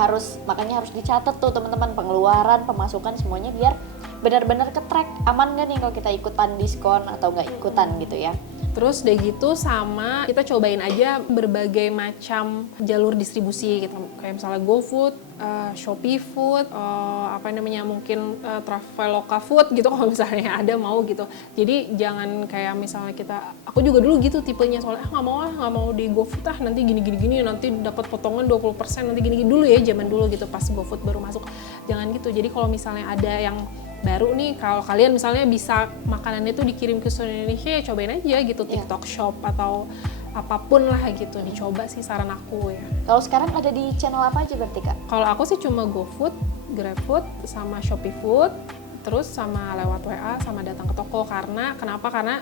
makanya harus dicatat tuh teman-teman, pengeluaran, pemasukan semuanya biar benar-benar ke-track. Aman nggak nih kalau kita ikutan diskon atau nggak ikutan gitu ya. Terus udah gitu sama kita cobain aja berbagai macam jalur distribusi gitu, kayak misalnya GoFood, ShopeeFood, mungkin Traveloka Food gitu kalau misalnya ada mau gitu. Jadi jangan kayak misalnya aku juga dulu gitu tipenya, soalnya nggak mau di GoFood nanti gini nanti dapat potongan 20%, nanti gini dulu ya zaman dulu gitu pas GoFood baru masuk. Jangan gitu. Jadi kalau misalnya ada yang baru nih, kalau kalian misalnya bisa makanannya tuh dikirim ke seluruh Indonesia ya cobain aja gitu, TikTok Shop atau apapun lah gitu, dicoba sih saran aku ya. Kalau sekarang ada di channel apa aja berarti Kak? Kalau aku sih cuma GoFood, GrabFood, sama ShopeeFood, terus sama lewat WA sama datang ke toko. Kenapa? Karena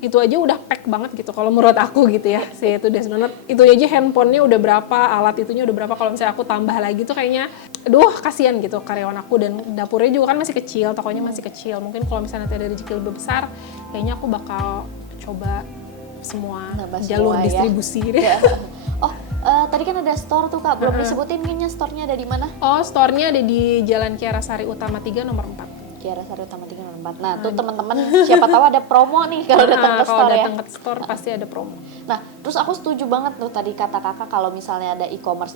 itu aja udah pack banget gitu kalau menurut aku gitu ya. Itu udah sebenarnya itu aja handphonenya udah berapa, alat itunya udah berapa. Kalau misalnya aku tambah lagi tuh kayaknya kasihan gitu karyawan aku, dan dapurnya juga kan masih kecil, tokonya masih kecil. Mungkin kalau misalnya nanti ada rezeki lebih besar, kayaknya aku bakal coba semua jalur distribusi deh. Ya. Tadi kan ada store tuh Kak, belum disebutin kayaknya store-nya ada di mana? Oh, store-nya ada di Jalan Kiarasari Utama 3 nomor 4. Kiarasari Utama 3 nomor 4. Nah, tuh teman-teman siapa tahu ada promo nih kalau datang ke store ya. Kalau datang ke store pasti ada promo. Nah, terus aku setuju banget tuh tadi kata Kakak kalau misalnya ada e-commerce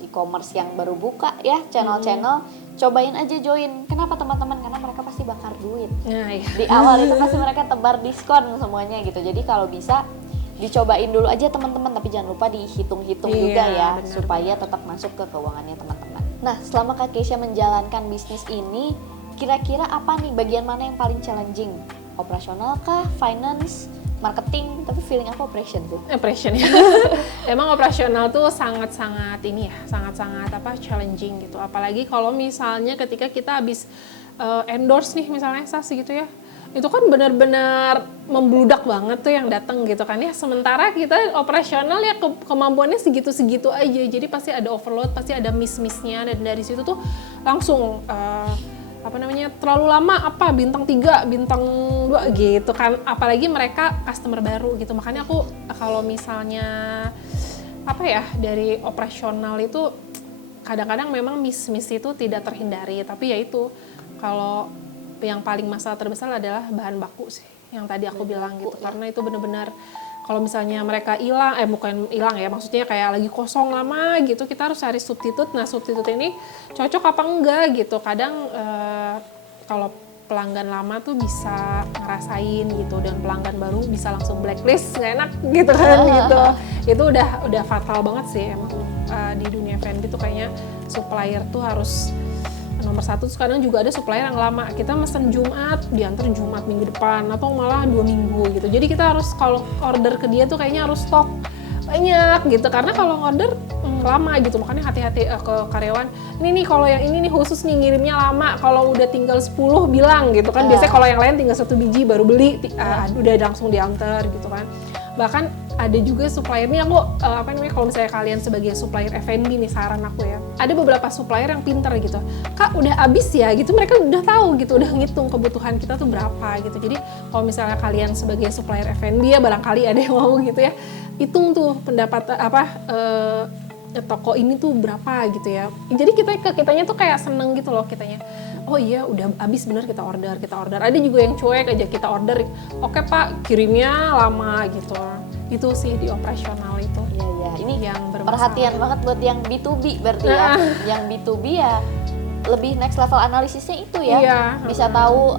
yang baru buka ya, channel-channel, cobain aja join. Kenapa teman-teman? Karena mereka pasti bakar duit. Nah, iya. Di awal itu pasti mereka tebar diskon semuanya gitu. Jadi kalau bisa dicobain dulu aja teman-teman, tapi jangan lupa dihitung-hitung juga ya, benar, supaya tetap masuk ke keuangannya teman-teman. Nah, selama Kak Keisha menjalankan bisnis ini, Kira-kira apa nih bagian mana yang paling challenging? Operasional kah? Finance? Marketing? Tapi feeling aku operation sih. Operation ya. Emang operasional tuh sangat-sangat ini ya, sangat-sangat challenging gitu. Apalagi kalau misalnya ketika kita habis endorse nih misalnya SAS gitu ya. Itu kan benar-benar membludak banget tuh yang datang gitu kan ya. Sementara kita operasional ya kemampuannya segitu-segitu aja. Jadi pasti ada overload, pasti ada miss-missnya, dan dari situ tuh langsung terlalu lama bintang 3, bintang 2 gitu kan. Apalagi mereka customer baru gitu. Makanya aku kalau misalnya dari operasional itu kadang-kadang memang miss itu tidak terhindari. Tapi ya itu, kalau yang paling masalah terbesar adalah bahan baku sih, yang tadi aku bilang gitu. Karena itu benar-benar kalau misalnya mereka hilang, bukan hilang ya, maksudnya kayak lagi kosong lama gitu, kita harus cari substitute. Nah, substitute ini cocok apa enggak gitu. Kadang kalau pelanggan lama tuh bisa ngerasain gitu, dan pelanggan baru bisa langsung blacklist, nggak enak gitu kan gitu. Itu udah fatal banget sih emang di dunia F&B tuh kayaknya supplier tuh harus nomor 1. Kadang juga ada supplier yang lama, kita mesen Jumat, diantar Jumat minggu depan, atau malah 2 minggu gitu. Jadi kita harus, kalau order ke dia tuh kayaknya harus stok banyak gitu, karena kalau order lama gitu. Makanya hati-hati ke karyawan, ini nih kalau yang ini nih khusus nih ngirimnya lama, kalau udah tinggal 10 bilang gitu kan. Biasanya kalau yang lain tinggal 1 biji baru beli, udah langsung diantar gitu kan. Bahkan ada juga supplier nih, aku kalau misalnya kalian sebagai supplier F&B nih, saran aku ya, ada beberapa supplier yang pinter gitu. Kak, udah habis ya gitu, mereka udah tahu gitu, udah ngitung kebutuhan kita tuh berapa gitu. Jadi kalau misalnya kalian sebagai supplier F&B ya, barangkali ada yang mau gitu ya, hitung tuh pendapatan toko ini tuh berapa gitu ya. Jadi kitanya tuh kayak seneng gitu loh kitanya. Oh iya, udah habis bener, kita order. Ada juga yang cuek aja, kita order, oke Pak, kirimnya lama gitu. Itu sih di operasional itu. Iya, ini yang perhatian banget buat yang B2B berarti ya. Yang B2B ya lebih next level analisisnya itu ya. Iya. Bisa tahu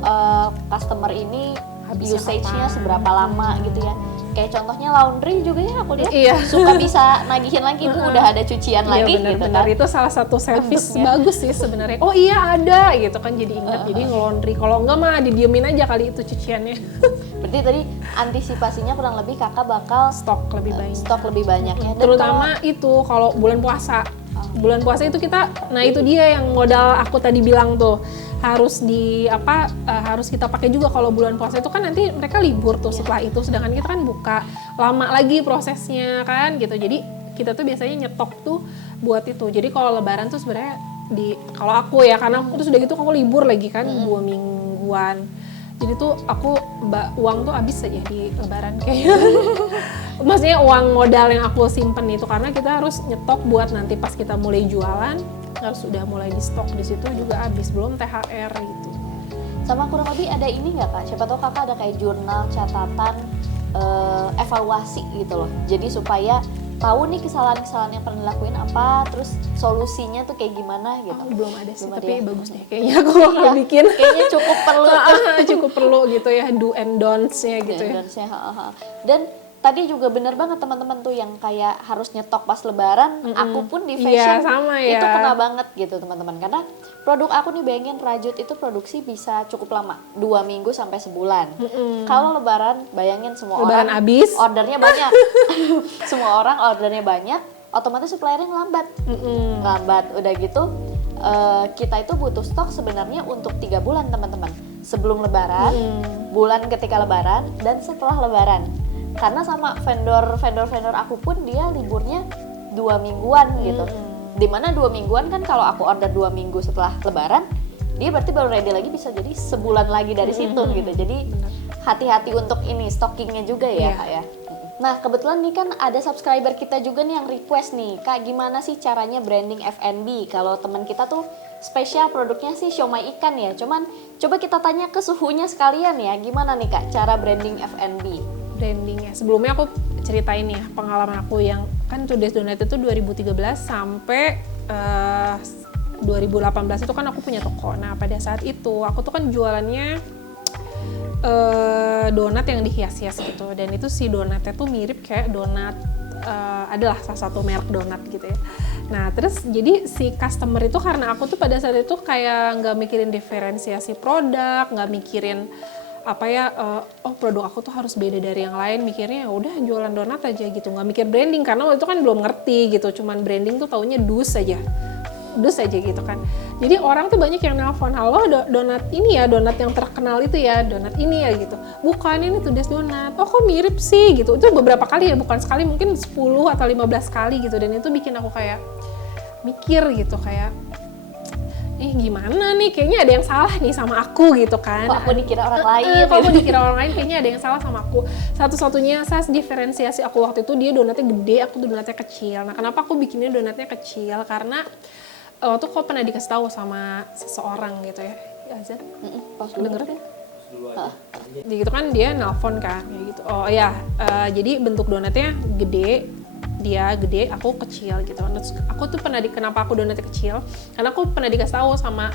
customer ini usage-nya seberapa lama gitu ya. Kayak contohnya laundry juga ya, aku lihat suka bisa nagihin lagi, udah ada cucian lagi bener, gitu bener. kan. Itu salah satu service bagus sih sebenarnya. Oh iya ada gitu kan, jadi ingat. Jadi nge-laundry, kalau enggak mah didiemin aja kali itu cuciannya. Berarti tadi antisipasinya kurang lebih kakak bakal stok lebih banyak. Stok lebih banyak ya. Dan terutama itu kalau bulan puasa. Bulan puasa itu kita, nah itu dia yang modal aku tadi bilang tuh, harus harus kita pakai juga. Kalau bulan puasa itu kan nanti mereka libur tuh setelah itu, sedangkan kita kan buka lama lagi prosesnya kan gitu. Jadi kita tuh biasanya nyetok tuh buat itu. Jadi kalau lebaran tuh sebenarnya kalau aku ya, karena aku tuh sudah gitu aku libur lagi kan 2 mingguan. Jadi tuh aku uang tuh habis aja di lebaran kayaknya. Maksudnya uang modal yang aku simpen itu, karena kita harus nyetok buat nanti pas kita mulai jualan harus sudah mulai di stok. Di situ juga habis, belum THR gitu. Sama kurang lebih ada ini nggak Kak? Siapa tahu kakak ada kayak jurnal catatan evaluasi gitu loh. Jadi supaya tahu nih kesalahan-kesalahan yang pernah dilakuin apa, terus solusinya tuh kayak gimana gitu. Belum ada sih, belum tapi ada. bagus deh kayaknya aku bakal bikin. Kayaknya cukup perlu. Cukup perlu gitu ya, do and don'ts-nya gitu ya. Dan tadi juga bener banget teman-teman tuh yang kayak harus nyetok pas lebaran. Aku pun di fashion sama ya. itu kena banget gitu teman-teman. Karena produk aku nih, bayangin Rajut itu produksi bisa cukup lama, 2 minggu sampai sebulan. Kalau lebaran, bayangin semua lebaran orang habis, ordernya banyak. Semua orang ordernya banyak, otomatis suppliernya ngelambat. Ngelambat, udah gitu kita itu butuh stok sebenarnya untuk 3 bulan teman-teman. Sebelum lebaran, bulan ketika lebaran, dan setelah lebaran. Karena sama vendor aku pun dia liburnya 2 mingguan gitu. Dimana 2 mingguan kan kalau aku order 2 minggu setelah lebaran, dia berarti baru ready lagi bisa jadi sebulan lagi dari situ gitu. Jadi hati-hati untuk ini stockingnya juga ya Kak ya. Nah kebetulan nih kan ada subscriber kita juga nih yang request nih, Kak gimana sih caranya branding F&B? Kalau teman kita tuh spesial produknya sih siomay ikan ya, cuman coba kita tanya ke suhunya sekalian ya, gimana nih Kak cara branding F&B? Brandingnya, sebelumnya aku ceritain ya pengalaman aku yang kan Today's Donut itu 2013 sampai 2018 itu kan aku punya toko. Nah pada saat itu aku tuh kan jualannya donat yang dihias-hias gitu, dan itu si donatnya tuh mirip kayak donat adalah salah satu merek donat gitu ya. Nah terus jadi si customer itu, karena aku tuh pada saat itu kayak nggak mikirin diferensiasi produk, nggak mikirin apa ya, oh produk aku tuh harus beda dari yang lain, mikirnya ya udah jualan donat aja gitu, nggak mikir branding karena waktu itu kan belum ngerti gitu, cuman branding tuh taunya dus aja gitu kan. Jadi orang tuh banyak yang nelpon, halo donat ini ya, donat yang terkenal itu ya, donat ini ya gitu. Bukan, ini tuh Des Donat. Oh kok mirip sih gitu. Itu beberapa kali ya, bukan sekali, mungkin 10 atau 15 kali gitu. Dan itu bikin aku kayak mikir gitu, kayak gimana nih, kayaknya ada yang salah nih sama aku gitu kan. Kok aku dikira orang lain? Kok aku dikira orang lain, kayaknya ada yang salah sama aku. Satu-satunya diferensiasi aku waktu itu, dia donatnya gede, aku tuh donatnya kecil. Nah kenapa aku bikinnya donatnya kecil? Karena waktu kok pernah dikasih tahu sama seseorang gitu ya, Azan, Pas dulu denger kan? Jadi gitu kan dia nelpon kan, kayak gitu. Oh ya, jadi bentuk donatnya gede, dia gede, aku kecil gitu. Terus aku tuh kenapa aku donatnya kecil? Karena aku pernah dikasih tahu sama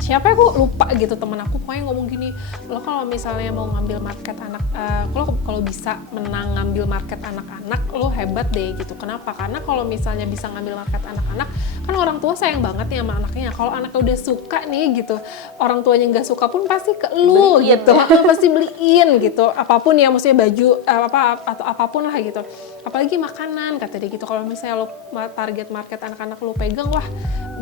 siapa ya, aku lupa gitu, temen aku pokoknya ngomong gini, lo kalau misalnya mau ngambil market anak, kalau bisa menang ngambil market anak-anak, lo hebat deh gitu. Kenapa? Karena kalau misalnya bisa ngambil market anak-anak, kan orang tua sayang banget nih sama anaknya. Kalau anaknya udah suka nih gitu, orang tuanya nggak suka pun pasti ke lu beliin, gitu, pasti beliin gitu. Apapun ya, maksudnya baju atau apapun lah gitu. Apalagi makanan, kata dia gitu. Kalau misalnya lo target market anak-anak lo pegang, wah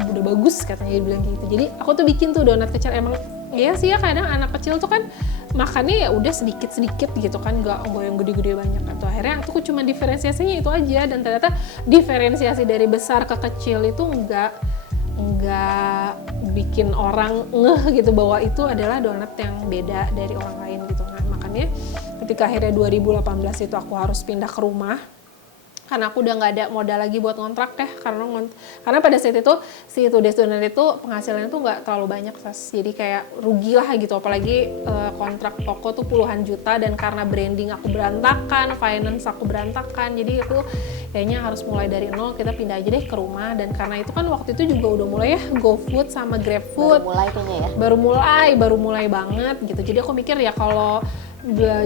udah bagus katanya, dia bilang gitu. Jadi aku tuh bikin tuh donat kecil. Emang iya sih ya, kadang anak kecil tuh kan makannya ya udah sedikit-sedikit gitu kan, nggak yang gede-gede banyak. Atau akhirnya aku cuma diferensiasinya itu aja, dan ternyata diferensiasi dari besar ke kecil itu nggak bikin orang ngeh gitu bahwa itu adalah donat yang beda dari orang lain gitu. Nah makanya ketika akhirnya 2018 itu aku harus pindah ke rumah, karena aku udah nggak ada modal lagi buat ngontrak ya, karena pada saat itu si Des Donat itu penghasilannya tuh nggak terlalu banyak, jadi kayak rugi lah gitu, apalagi kontrak toko tuh puluhan juta, dan karena branding aku berantakan, finance aku berantakan, jadi aku kayaknya harus mulai dari nol, kita pindah aja deh ke rumah. Dan karena itu kan waktu itu juga udah mulai ya GoFood sama GrabFood, baru mulai kayaknya ya, baru mulai banget gitu. Jadi aku mikir ya kalau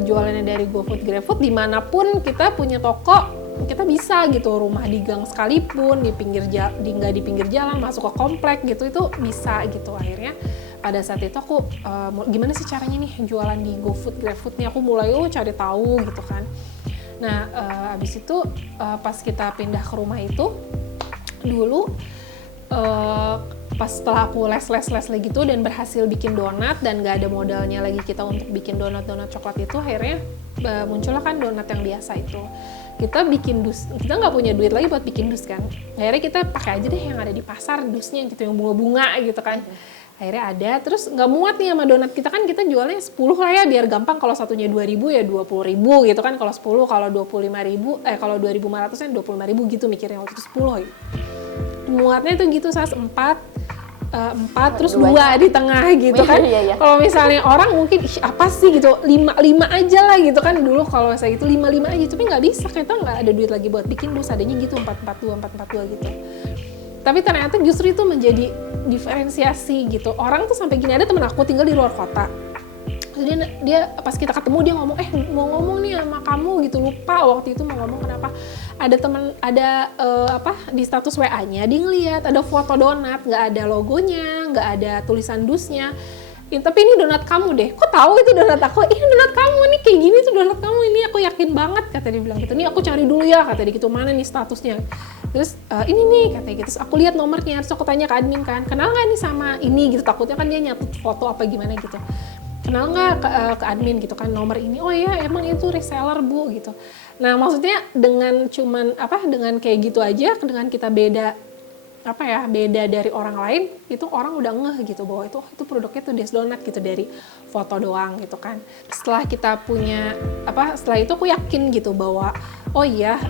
jualannya dari GoFood, GrabFood, dimanapun kita punya toko, kita bisa gitu, rumah di gang sekalipun, di pinggir jalan, masuk ke komplek gitu, itu bisa gitu. Akhirnya pada saat itu aku gimana sih caranya nih jualan di GoFood, GrabFood nih, aku mulai cari tahu gitu kan. Nah abis itu pas kita pindah ke rumah itu dulu, pas setelah aku les lagi gitu dan berhasil bikin donat dan gak ada modalnya lagi kita untuk bikin donat coklat itu, akhirnya muncullah kan donat yang biasa itu. Kita bikin dus, kita nggak punya duit lagi buat bikin dus kan, akhirnya kita pakai aja deh yang ada di pasar, dusnya gitu, yang bunga-bunga gitu kan. Akhirnya ada, terus nggak muat nih sama donat kita kan, kita jualnya 10 lah ya biar gampang, kalau satunya 2.000 ya 20.000 gitu kan, kalau 10, kalau 25.000, kalau 2.500 kan 25.000 gitu mikirnya, waktu itu 10 gitu. Muatnya tuh gitu, 4 terus 2 di tengah gitu kan. Iya. Kalau misalnya orang mungkin apa sih gitu, 5 aja lah gitu kan dulu, kalau saya gitu 5 aja, tapi nggak bisa, kita nggak ada duit lagi buat bikin dus, adanya gitu 442 gitu. Tapi ternyata justru itu menjadi diferensiasi gitu. Orang tuh sampai gini, ada temen aku tinggal di luar kota, dia pas kita ketemu dia ngomong, mau ngomong nih sama kamu gitu, lupa waktu itu mau ngomong kenapa. Ada di status WA-nya dia ngeliat ada foto donat, nggak ada logonya, nggak ada tulisan dusnya. Tapi ini donat kamu deh, kok tahu itu donat aku? Ini donat kamu nih, kayak gini tuh donat kamu, ini aku yakin banget, kata dia bilang gitu. Nih aku cari dulu ya, kata dia gitu, mana nih statusnya. Terus ini nih, katanya gitu. Terus aku lihat nomornya, terus aku tanya ke admin kan, kenal nggak nih sama ini gitu, takutnya kan dia nyatut foto apa gimana gitu. Kenal nggak ke admin gitu kan, nomor ini? Oh iya, emang itu reseller Bu gitu. Nah maksudnya dengan dengan kayak gitu aja, dengan kita beda dari orang lain, itu orang udah ngeh gitu bahwa itu produknya tuh Des Donat gitu dari foto doang gitu kan. Setelah kita punya setelah itu aku yakin gitu bahwa oh iya,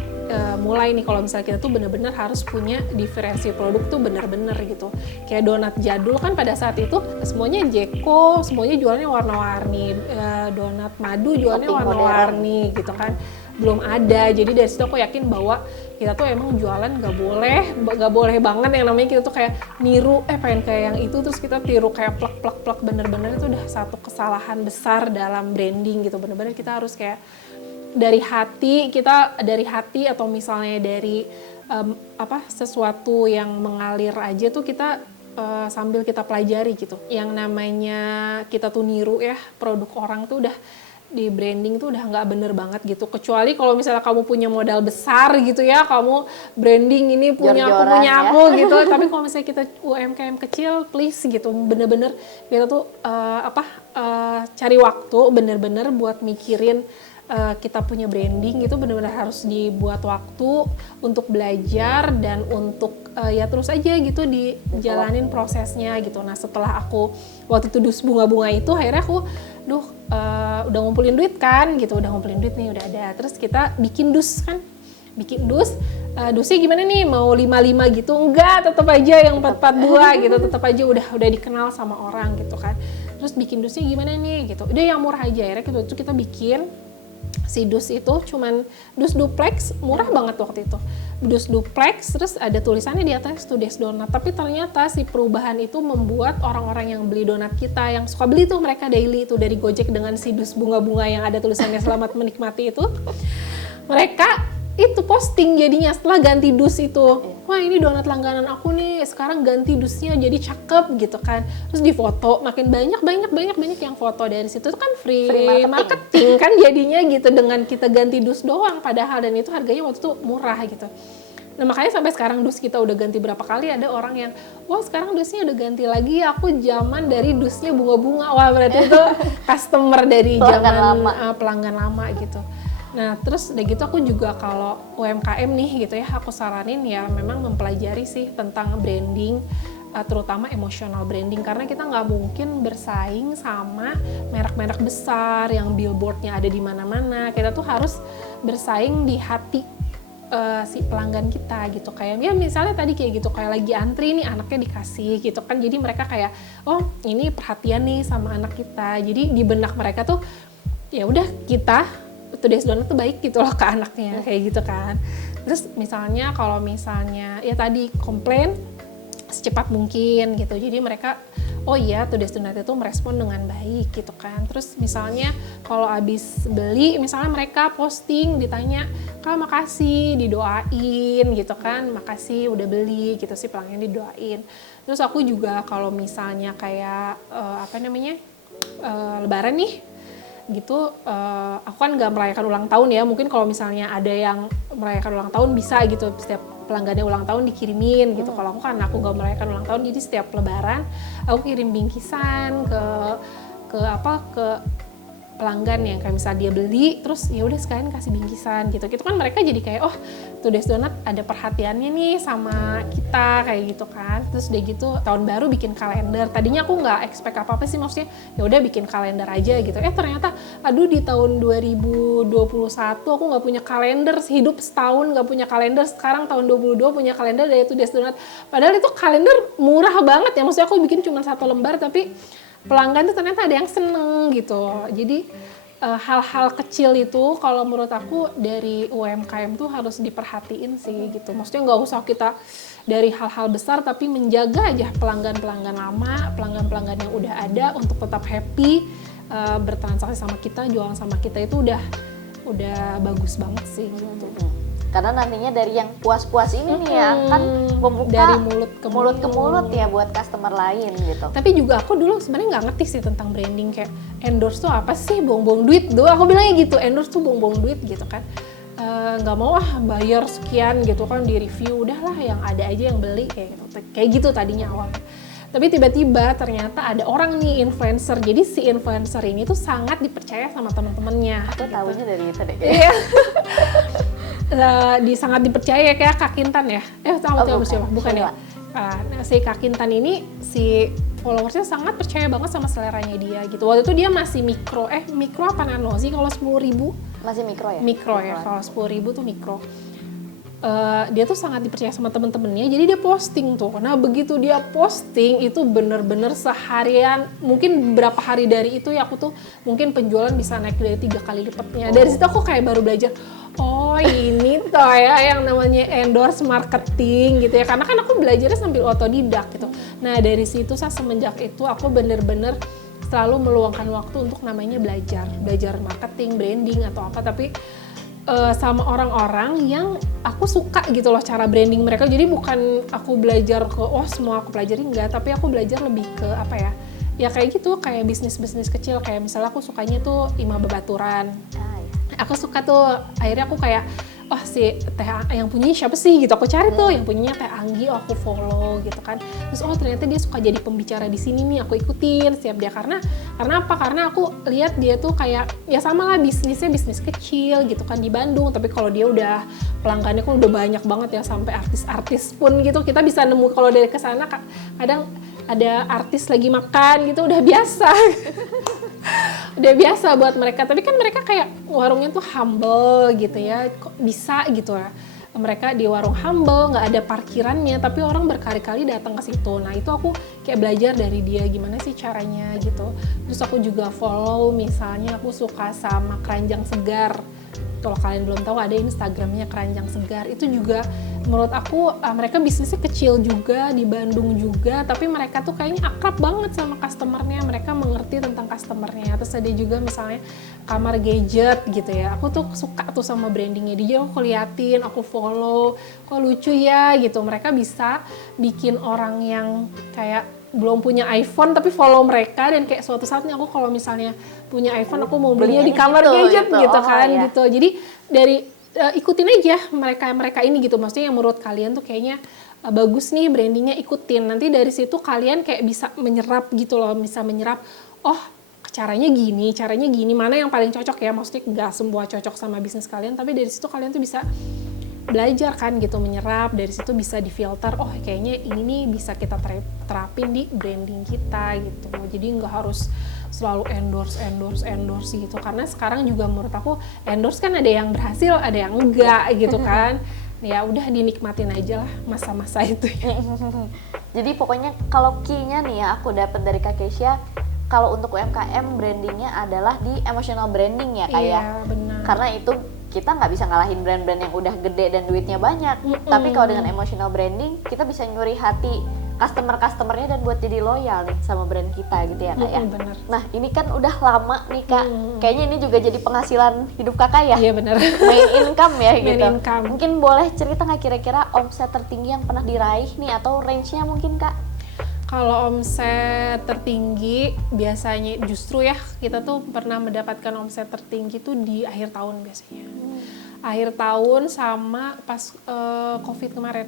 mulai nih kalau misalnya kita tuh bener-bener harus punya diferensi produk tuh bener-bener gitu. Kayak donat jadul kan pada saat itu semuanya Jeko, semuanya jualnya warna-warni, donat madu jualnya warna-warni gitu kan, belum ada. Jadi dari situ aku yakin bahwa kita tuh emang jualan gak boleh banget yang namanya kita tuh kayak niru, pengen kayak yang itu terus kita tiru kayak plek, bener-bener itu udah satu kesalahan besar dalam branding gitu. Bener-bener kita harus kayak dari hati atau misalnya dari sesuatu yang mengalir aja tuh kita sambil kita pelajari gitu. Yang namanya kita tuh niru ya produk orang tuh udah di branding tuh udah nggak bener banget gitu. Kecuali kalau misalnya kamu punya modal besar gitu ya, kamu branding ini punya aku, punya aku gitu. Tapi kalau misalnya kita UMKM kecil, please gitu, bener-bener kita tuh cari waktu bener-bener buat mikirin kita punya branding itu benar-benar harus dibuat waktu untuk belajar dan untuk ya terus aja gitu dijalanin prosesnya gitu. Nah setelah aku waktu itu dus bunga-bunga itu akhirnya aku udah ngumpulin duit kan gitu, udah ngumpulin duit nih udah ada, terus kita bikin dus kan, dusnya gimana nih, mau 5-5 gitu, enggak, tetap aja yang 4-4-2 gitu, tetap aja udah dikenal sama orang gitu kan. Terus bikin dusnya gimana nih gitu, udah yang murah aja. Akhirnya itu kita bikin si dus itu cuman dus duplex, murah banget waktu itu, dus duplex, terus ada tulisannya di atas Today's Donut. Tapi ternyata si perubahan itu membuat orang-orang yang beli donat kita, yang suka beli tuh mereka daily itu dari Gojek dengan si dus bunga-bunga yang ada tulisannya selamat menikmati itu, mereka itu posting jadinya setelah ganti dus itu, wah ini donat langganan aku nih sekarang ganti dusnya jadi cakep gitu kan, terus difoto, makin banyak yang foto. Dari situ kan free marketing kan jadinya gitu, dengan kita ganti dus doang padahal, dan itu harganya waktu itu murah gitu. Nah makanya sampai sekarang dus kita udah ganti berapa kali, ada orang yang wah sekarang dusnya udah ganti lagi, aku zaman dari dusnya bunga-bunga, wah berarti itu customer dari zaman pelanggan lama gitu. Nah terus udah gitu aku juga kalau UMKM nih gitu ya, aku saranin ya memang mempelajari sih tentang branding, terutama emotional branding, karena kita nggak mungkin bersaing sama merek-merek besar yang billboardnya ada di mana-mana. Kita tuh harus bersaing di hati si pelanggan kita gitu. Kayak ya misalnya tadi kayak gitu, kayak lagi antri nih anaknya dikasih gitu kan, jadi mereka kayak oh ini perhatian nih sama anak kita, jadi di benak mereka tuh ya udah kita Today's Donut tuh baik gitu loh ke anaknya, kayak gitu kan. Terus misalnya kalau misalnya ya tadi komplain secepat mungkin gitu, jadi mereka oh iya Today's Donut itu merespon dengan baik gitu kan. Terus misalnya kalau abis beli, misalnya mereka posting ditanya, Kak makasih, didoain gitu kan, makasih udah beli gitu, sih pelanggan didoain. Terus aku juga kalau misalnya kayak Lebaran nih gitu, aku kan nggak merayakan ulang tahun ya, mungkin kalau misalnya ada yang merayakan ulang tahun bisa gitu, setiap pelanggannya ulang tahun dikirimin gitu. Kalau aku kan aku nggak merayakan ulang tahun, jadi setiap Lebaran aku kirim bingkisan ke pelanggan yang kayak misalnya dia beli, terus ya udah sekalian kasih bingkisan gitu. Gitu kan mereka jadi kayak oh Today's Donut ada perhatiannya nih sama kita kayak gitu kan. Terus udah gitu tahun baru bikin kalender. Tadinya aku nggak expect apa-apa sih, maksudnya ya udah bikin kalender aja gitu. Ternyata aduh di tahun 2021 aku nggak punya kalender, hidup setahun nggak punya kalender. Sekarang tahun 2022 punya kalender dari Today's Donut. Padahal itu kalender murah banget ya, maksudnya aku bikin cuma 1 lembar tapi pelanggan tuh ternyata ada yang seneng gitu. Jadi hal-hal kecil itu kalau menurut aku dari UMKM tuh harus diperhatiin sih gitu. Maksudnya nggak usah kita dari hal-hal besar, tapi menjaga aja pelanggan-pelanggan lama, pelanggan-pelanggan yang udah ada untuk tetap happy bertransaksi sama kita, jualan sama kita itu udah bagus banget sih gitu. Karena nantinya dari yang puas-puas ini nih ya, kan membuka dari mulut ke mulut ya buat customer lain gitu. Tapi juga aku dulu sebenarnya nggak ngerti sih tentang branding, kayak endorse tuh apa sih, buang-buang duit doang. Aku bilangnya gitu, endorse tuh buang-buang duit gitu kan. Nggak mau bayar sekian gitu kan di review, udahlah yang ada aja yang beli kayak gitu tadinya awalnya. Tapi tiba-tiba ternyata ada orang nih influencer, jadi si influencer ini tuh sangat dipercaya sama teman-temannya. Aku gitu. tahunya dari itu deh. Iya. Sangat dipercaya kayak Kak Kintan ya. Tahu siapa? Bukan ya. Nah, si Kak Kintan ini si followersnya sangat percaya banget sama seleranya dia gitu. Waktu itu dia masih mikro apa nano sih kalau 10.000? Masih mikro ya? Mikro ya, kalau 10.000 tuh mikro. Dia tuh sangat dipercaya sama temen-temennya, jadi dia posting tuh. Nah begitu dia posting itu bener-bener seharian, mungkin berapa hari dari itu ya aku tuh mungkin penjualan bisa naik dari 3 kali lipatnya. Dari situ aku kayak baru belajar, oh ini tuh ya yang namanya endorse marketing gitu ya, karena kan aku belajarnya sambil otodidak gitu. Nah dari situ semenjak itu aku bener-bener selalu meluangkan waktu untuk namanya belajar marketing, branding atau apa, tapi sama orang-orang yang aku suka gitu loh cara branding mereka. Jadi bukan aku belajar ke semua aku pelajari, enggak, tapi aku belajar lebih ke apa ya, ya kayak gitu, kayak bisnis-bisnis kecil. Kayak misalnya aku sukanya tuh Ima Babaturan, aku suka tuh, akhirnya aku kayak si Teh yang punya siapa sih gitu, aku cari tuh yang punyanya Teh Anggi, aku follow gitu kan. Terus ternyata dia suka jadi pembicara di sini nih, aku ikutin setiap dia. Karena apa? Karena aku lihat dia tuh kayak ya sama lah, bisnisnya bisnis kecil gitu kan di Bandung, tapi kalau dia udah pelanggannya kan udah banyak banget ya, sampai artis-artis pun gitu kita bisa nemu. Kalau dari kesana kadang ada artis lagi makan gitu, udah biasa. Udah biasa buat mereka, tapi kan mereka kayak warungnya tuh humble gitu ya, kok bisa gitu ya, mereka di warung humble, nggak ada parkirannya, tapi orang berkali-kali datang ke situ. Nah itu aku kayak belajar dari dia gimana sih caranya gitu. Terus aku juga follow, misalnya aku suka sama Keranjang Segar. Kalau kalian belum tahu, ada Instagramnya Keranjang Segar. Itu juga menurut aku mereka bisnisnya kecil juga di Bandung juga, tapi mereka tuh kayaknya akrab banget sama customernya, mereka mengerti tentang customernya. Terus ada juga misalnya Kamar Gadget gitu ya, aku tuh suka tuh sama brandingnya dia, aku liatin, aku follow, kok lucu ya gitu. Mereka bisa bikin orang yang kayak belum punya iPhone tapi follow mereka, dan kayak suatu saatnya aku kalau misalnya punya iPhone aku mau belinya di Kamar Gadget gitu kan. Iya. Gitu. Jadi dari ikutin aja mereka ini gitu, maksudnya yang menurut kalian tuh kayaknya bagus nih brandingnya, ikutin. Nanti dari situ kalian kayak bisa menyerap gitu loh, bisa menyerap caranya gini, mana yang paling cocok ya, maksudnya nggak semua cocok sama bisnis kalian, tapi dari situ kalian tuh bisa belajar kan gitu, menyerap. Dari situ bisa difilter, kayaknya ini nih bisa kita terapin di branding kita gitu. Jadi nggak harus selalu endorse gitu, karena sekarang juga menurut aku endorse kan ada yang berhasil, ada yang enggak gitu kan. Ya udah dinikmatin aja lah masa-masa itu ya. Jadi pokoknya kalau key-nya nih ya aku dapat dari Kak Kesha, kalau untuk UMKM brandingnya adalah di emotional branding ya Kak ya. Iya benar. Karena itu kita nggak bisa ngalahin brand-brand yang udah gede dan duitnya banyak. Tapi kalau dengan emotional branding, kita bisa nyuri hati customer-customernya dan buat jadi loyal nih sama brand kita gitu ya Kak ya. Bener. Nah ini kan udah lama nih Kak, kayaknya ini juga jadi penghasilan hidup Kakak ya. Iya benar. Main income ya gitu. Main income. Mungkin boleh cerita nggak kira-kira omset tertinggi yang pernah diraih nih, atau range-nya mungkin Kak? Kalau omset tertinggi biasanya justru ya kita tuh pernah mendapatkan omset tertinggi tuh di akhir tahun biasanya. Akhir tahun sama pas COVID kemarin.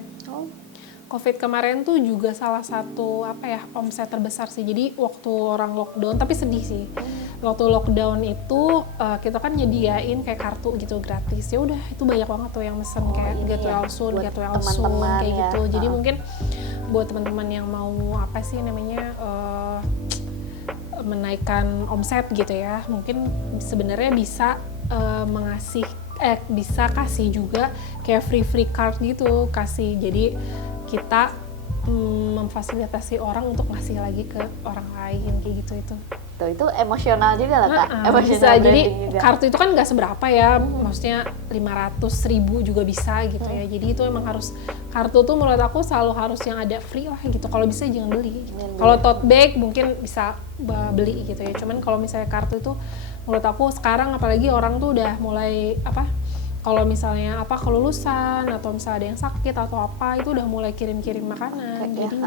COVID kemarin tuh juga salah satu omset terbesar sih. Jadi waktu orang lockdown, tapi sedih sih. Waktu lockdown itu kita kan nyediain kayak kartu gitu gratis. Ya udah itu banyak banget tuh yang mesen kayak get well soon kayak gitu. Jadi mungkin buat teman-teman yang mau menaikkan omset gitu ya, mungkin sebenarnya bisa bisa kasih juga kayak free card gitu, kasih. Jadi kita memfasilitasi orang untuk ngasih lagi ke orang lain kayak gitu. Itu emosional juga lah Kak. Bisa, jadi juga. Kartu itu kan nggak seberapa ya, maksudnya 500.000 juga bisa gitu ya. Jadi itu emang harus, kartu tuh menurut aku selalu harus yang ada free lah gitu. Kalau bisa jangan beli. Kalau tote bag mungkin bisa beli gitu ya. Cuman kalau misalnya kartu itu menurut aku sekarang apalagi orang tuh udah mulai kalau misalnya kelulusan atau misalnya ada yang sakit atau apa, itu udah mulai kirim-kirim makanan. Jadi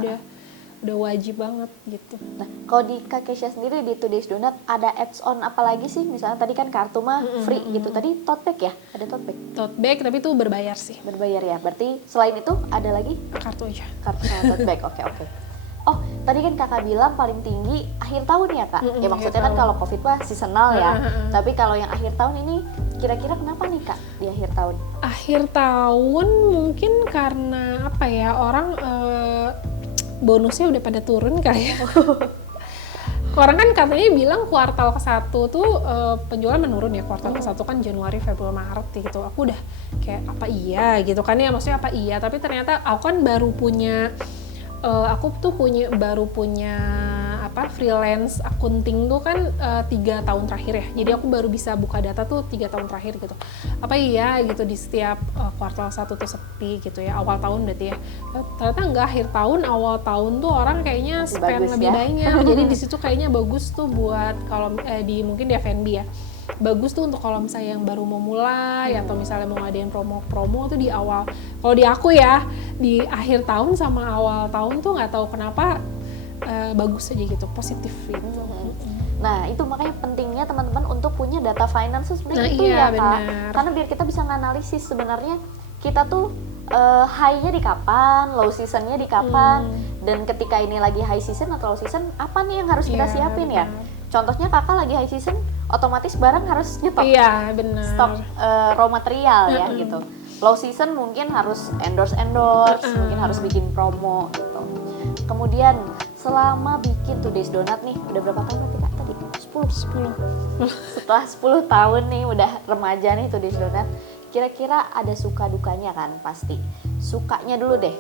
udah wajib banget gitu. Nah, kalau di Kak Kesha sendiri di Today's Donut ada add-on apa lagi sih? Misalnya tadi kan kartu mah free gitu. Tadi tote bag ya? Ada tote bag? Tote bag tapi itu berbayar sih. Berbayar ya? Berarti selain itu ada lagi? Kartu aja. Kartu sama tote bag, oke. Tadi kan Kakak bilang paling tinggi akhir tahun ya Kak? Ya maksudnya kan kalau COVID mah seasonal ya. Tapi kalau yang akhir tahun ini kira-kira kenapa nih Kak di akhir tahun? Akhir tahun mungkin karena orang bonusnya udah pada turun kali ya. Orang kan katanya bilang kuartal ke-1 tuh penjualan menurun ya. Kuartal ke-1 kan Januari, Februari, Maret gitu. Aku udah kayak apa iya gitu kan ya, maksudnya apa iya. Tapi ternyata aku kan baru punya baru punya freelance accounting tuh kan 3 tahun terakhir ya. Jadi aku baru bisa buka data tuh 3 tahun terakhir gitu. Apa iya gitu di setiap kuartal 1 tuh sepi gitu ya, awal tahun berarti ya. Ternyata enggak, akhir tahun, awal tahun tuh orang kayaknya spend lebih banyak. Jadi di situ kayaknya bagus tuh buat kalau mungkin di F&B ya. bagus tuh untuk kalau misalnya yang baru mau mulai atau misalnya mau ngadain promo-promo tuh di awal. Kalau di aku ya di akhir tahun sama awal tahun tuh nggak tahu kenapa bagus aja gitu, positif gitu. Nah itu makanya pentingnya teman-teman untuk punya data finance sebenarnya itu iya, ya Kak. benar. Karena biar kita bisa nganalisis sebenarnya kita tuh high-nya di kapan, low season-nya di kapan, dan ketika ini lagi high season atau low season, apa nih yang harus kita Iya, siapin ya? benar. Contohnya kakak lagi high season, otomatis barang harus nyetok, Iya, benar. stok raw material ya gitu. Low season mungkin harus endorse, mungkin harus bikin promo gitu. Kemudian selama bikin Today's Donut nih, udah berapa tahun berarti Kak tadi? 10. Setelah 10 tahun nih udah remaja nih Today's Donut, kira-kira ada suka dukanya kan pasti. Sukanya dulu deh.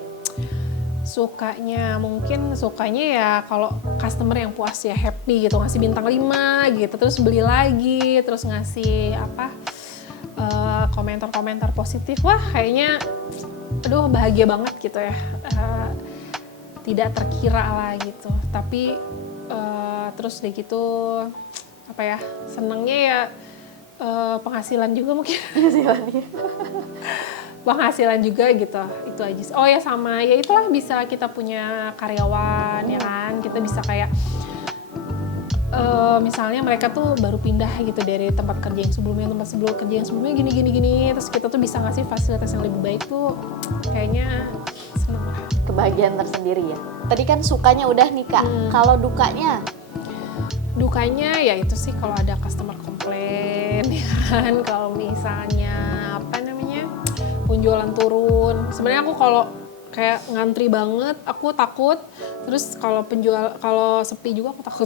Mungkin sukanya ya kalau customer yang puas ya, happy gitu, ngasih bintang 5 gitu, terus beli lagi, terus ngasih komentar-komentar positif. Wah kayaknya aduh bahagia banget gitu ya. Tidak terkira lah gitu. Tapi terus udah gitu apa ya, senangnya ya penghasilan juga mungkin. Penghasilan juga gitu, itu aja sih. Oh ya sama, ya itulah bisa kita punya karyawan ya kan, kita bisa kayak misalnya mereka tuh baru pindah gitu dari tempat kerja yang sebelumnya, gini, terus kita tuh bisa ngasih fasilitas yang lebih baik tuh, kayaknya seneng lah. Kebahagiaan tersendiri ya. Tadi kan sukanya udah nih Kak, kalau dukanya? Dukanya ya itu sih kalau ada customer komplain ya kan, kalau misalnya penjualan turun. Sebenarnya aku kalau kayak ngantri banget, aku takut. Terus kalau sepi juga aku takut.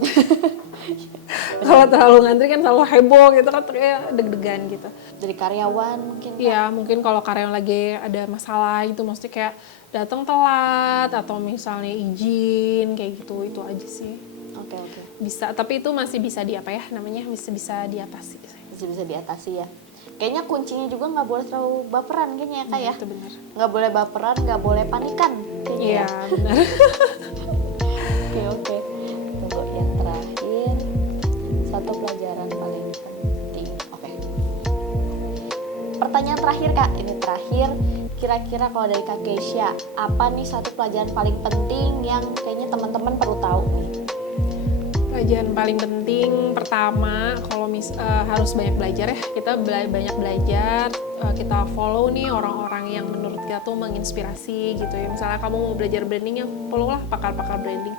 Kalau terlalu ngantri kan selalu heboh gitu kan, kayak deg-degan gitu. Dari karyawan mungkin Kak? Iya, mungkin kalau karyawan lagi ada masalah gitu, mesti kayak datang telat atau misalnya izin kayak gitu, itu aja sih. Oke. Bisa, tapi itu masih bisa bisa diatasi. Bisa diatasi ya. Kayaknya kuncinya juga nggak boleh terlalu baperan kayaknya ya Kak ya. Itu benar. Nggak boleh baperan, nggak boleh panikan. Iya, benar. Oke. Tunggu yang terakhir, satu pelajaran paling penting. Oke. Pertanyaan terakhir Kak, ini terakhir. Kira-kira kalau dari Kak Keisha, apa nih satu pelajaran paling penting yang kayaknya teman-teman perlu tahu nih? Pelajaran paling penting pertama, kalau harus banyak belajar ya, kita banyak belajar, kita follow nih orang-orang yang menurut kita tuh menginspirasi gitu ya. Misalnya kamu mau belajar branding, ya follow lah pakar-pakar branding.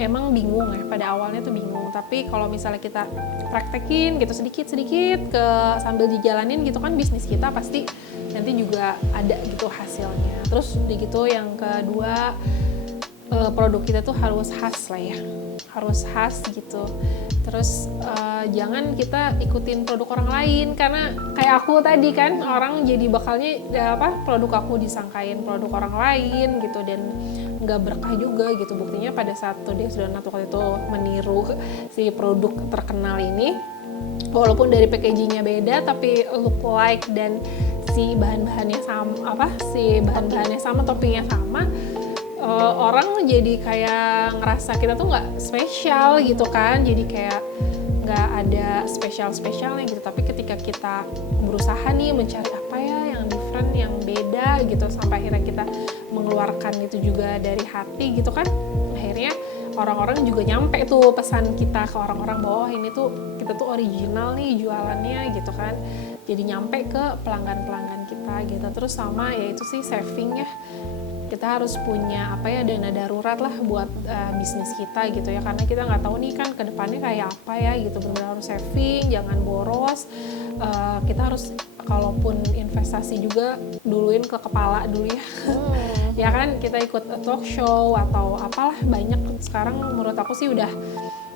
Emang bingung ya, pada awalnya tuh bingung, tapi kalau misalnya kita praktekin gitu sedikit-sedikit sambil dijalanin gitu kan, bisnis kita pasti nanti juga ada gitu hasilnya. Terus udah gitu yang kedua, produk kita tuh harus khas lah ya, harus khas gitu. Terus jangan kita ikutin produk orang lain, karena kayak aku tadi kan, orang jadi bakalnya produk aku disangkain produk orang lain gitu, dan nggak berkah juga gitu. Buktinya pada saat Today's Donut waktu itu meniru si produk terkenal ini, walaupun dari packagingnya beda tapi look like dan si bahan-bahannya sama, toppingnya sama, orang jadi kayak ngerasa kita tuh nggak spesial gitu kan, jadi kayak nggak ada spesialnya gitu. Tapi ketika kita berusaha nih mencari apa ya yang different, yang beda gitu, sampai akhirnya kita mengeluarkan itu juga dari hati gitu kan, akhirnya orang-orang juga nyampe tuh pesan kita ke orang-orang bahwa ini tuh kita tuh original nih jualannya gitu kan, jadi nyampe ke pelanggan-pelanggan kita gitu. Terus sama ya itu sih saving ya, kita harus punya dana darurat lah buat bisnis kita gitu ya, karena kita nggak tahu nih kan ke depannya kayak apa ya gitu. Benar-benar harus saving, jangan boros. Kita harus kalaupun investasi juga duluin ke kepala dulu ya. Ya kan, kita ikut talk show atau apalah, banyak sekarang menurut aku sih udah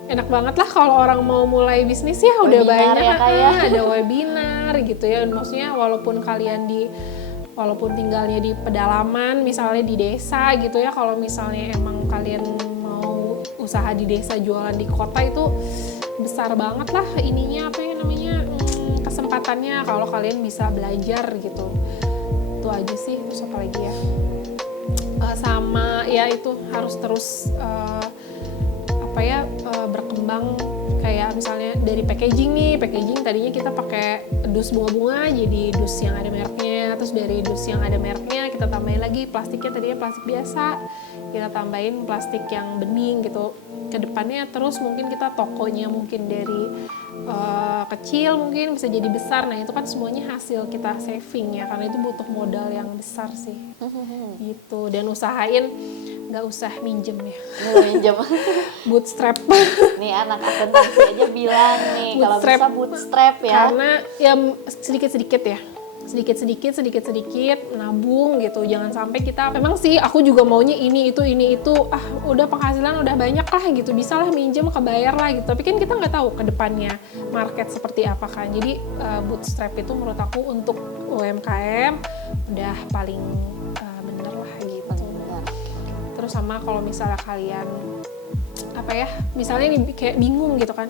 enak banget lah kalau orang mau mulai bisnis ya, udah webinar banyak ya, ada webinar gitu ya. Maksudnya walaupun tinggalnya di pedalaman, misalnya di desa gitu ya, kalau misalnya emang kalian mau usaha di desa jualan di kota, itu besar banget lah kesempatannya kalau kalian bisa belajar gitu. Itu aja sih. Terus apa lagi ya, sama ya itu harus terus berkembang Kayak misalnya dari packaging tadinya kita pakai dus bunga-bunga jadi dus yang ada mereknya, terus dari dus yang ada mereknya kita tambahin lagi plastiknya, tadinya plastik biasa kita tambahin plastik yang bening gitu ke depannya. Terus mungkin kita tokonya mungkin dari kecil mungkin bisa jadi besar. Nah itu kan semuanya hasil kita saving ya, karena itu butuh modal yang besar sih gitu. Dan usahain nggak usah minjem ya, Minjem. bootstrap. Nih anak akuntansi aja bilang nih kalau bisa bootstrap ya. Karena ya sedikit-sedikit ya, sedikit-sedikit nabung gitu. Jangan sampai kita, memang sih aku juga maunya ini itu udah penghasilan udah banyak lah gitu, bisa lah minjem kebayar lah gitu, tapi kan kita nggak tahu ke depannya market seperti apa kan. Jadi bootstrap itu menurut aku untuk UMKM udah paling bener lah gitu. Terus sama kalau misalnya kalian apa ya, misalnya nih kayak bingung gitu kan,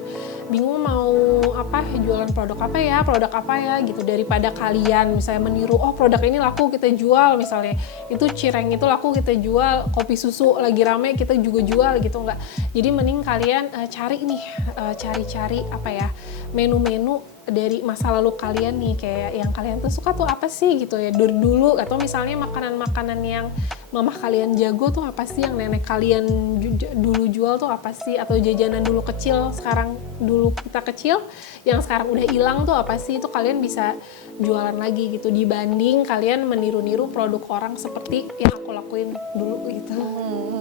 bingung mau apa, jualan produk apa ya gitu, daripada kalian misalnya meniru, oh produk ini laku kita jual, misalnya itu cireng itu laku kita jual, kopi susu lagi rame kita juga jual gitu, enggak. Jadi mending kalian cari apa ya, menu-menu dari masa lalu kalian nih, kayak yang kalian tuh suka tuh apa sih gitu ya dari dulu, atau misalnya makanan-makanan yang mamah kalian jago tuh apa sih, yang nenek kalian dulu jual tuh apa sih, atau jajanan dulu kecil, sekarang dulu kita kecil yang sekarang udah hilang tuh apa sih, itu kalian bisa jualan lagi gitu, dibanding kalian meniru-niru produk orang seperti yang aku lakuin dulu gitu.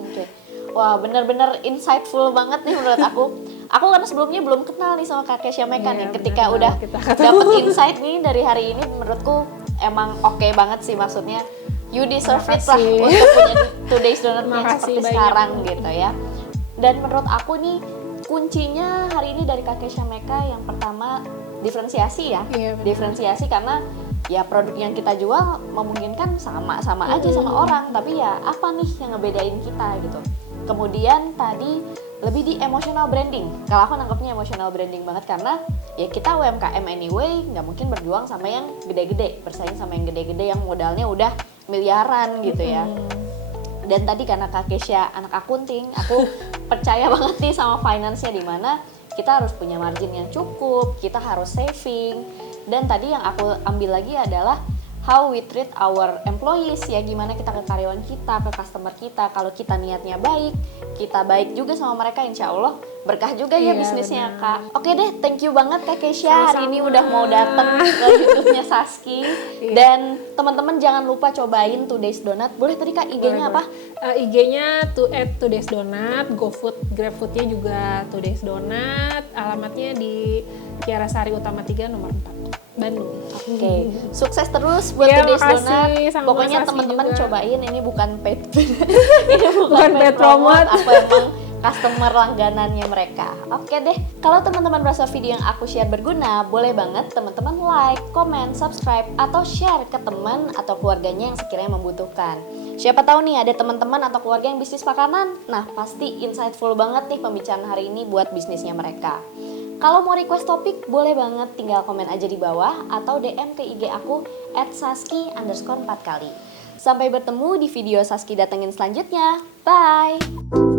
Oke. Wah, bener-bener insightful banget nih menurut aku. Aku kan sebelumnya belum kenal nih sama Kak Kesha Meka nih. Ketika udah dapet insight nih dari hari ini, menurutku emang oke banget sih, maksudnya you deserve it lah untuk punya Today's Donut yang seperti sekarang gitu ya. Dan menurut aku nih kuncinya hari ini dari Kak Kesha Meka yang pertama diferensiasi ya. Diferensiasi karena ya produk yang kita jual memungkinkan sama-sama aja sama orang, tapi ya apa nih yang ngebedain kita gitu. Kemudian tadi lebih di emotional branding. Kalau aku nangkepnya emotional branding banget, karena ya kita UMKM anyway, nggak mungkin berjuang sama yang gede-gede, bersaing sama yang gede-gede yang modalnya udah miliaran gitu ya. Dan tadi karena Kak Kesha anak akunting, aku percaya banget nih sama finance-nya, di mana kita harus punya margin yang cukup, kita harus saving. Dan tadi yang aku ambil lagi adalah how we treat our employees, ya gimana kita ke karyawan kita, ke customer kita. Kalau kita niatnya baik, kita baik juga sama mereka, insya Allah berkah juga ya bisnisnya Kak. Oke deh, thank you banget Kak Kesha hari ini udah mau datang ke YouTube-nya Saski. Dan teman-teman jangan lupa cobain Today's Donut. Boleh tadi Kak IG-nya apa? IG-nya @Today's Donut, GoFood, GrabFood-nya juga Today's Donut. Alamatnya di Kiara Sari Utama 3 nomor 4. Bandung. Oke, sukses terus buat Today's Donut. Pokoknya teman-teman cobain, ini bukan paid ini bukan paid promote, aku emang customer langganannya mereka. Oke deh, kalau teman-teman merasa video yang aku share berguna, boleh banget teman-teman like, comment, subscribe, atau share ke teman atau keluarganya yang sekiranya membutuhkan. Siapa tahu nih ada teman-teman atau keluarga yang bisnis makanan, nah pasti insightful banget nih pembicaraan hari ini buat bisnisnya mereka. Kalau mau request topik, boleh banget tinggal komen aja di bawah atau DM ke IG aku @saski_4 kali. Sampai bertemu di video Saski datengin selanjutnya. Bye!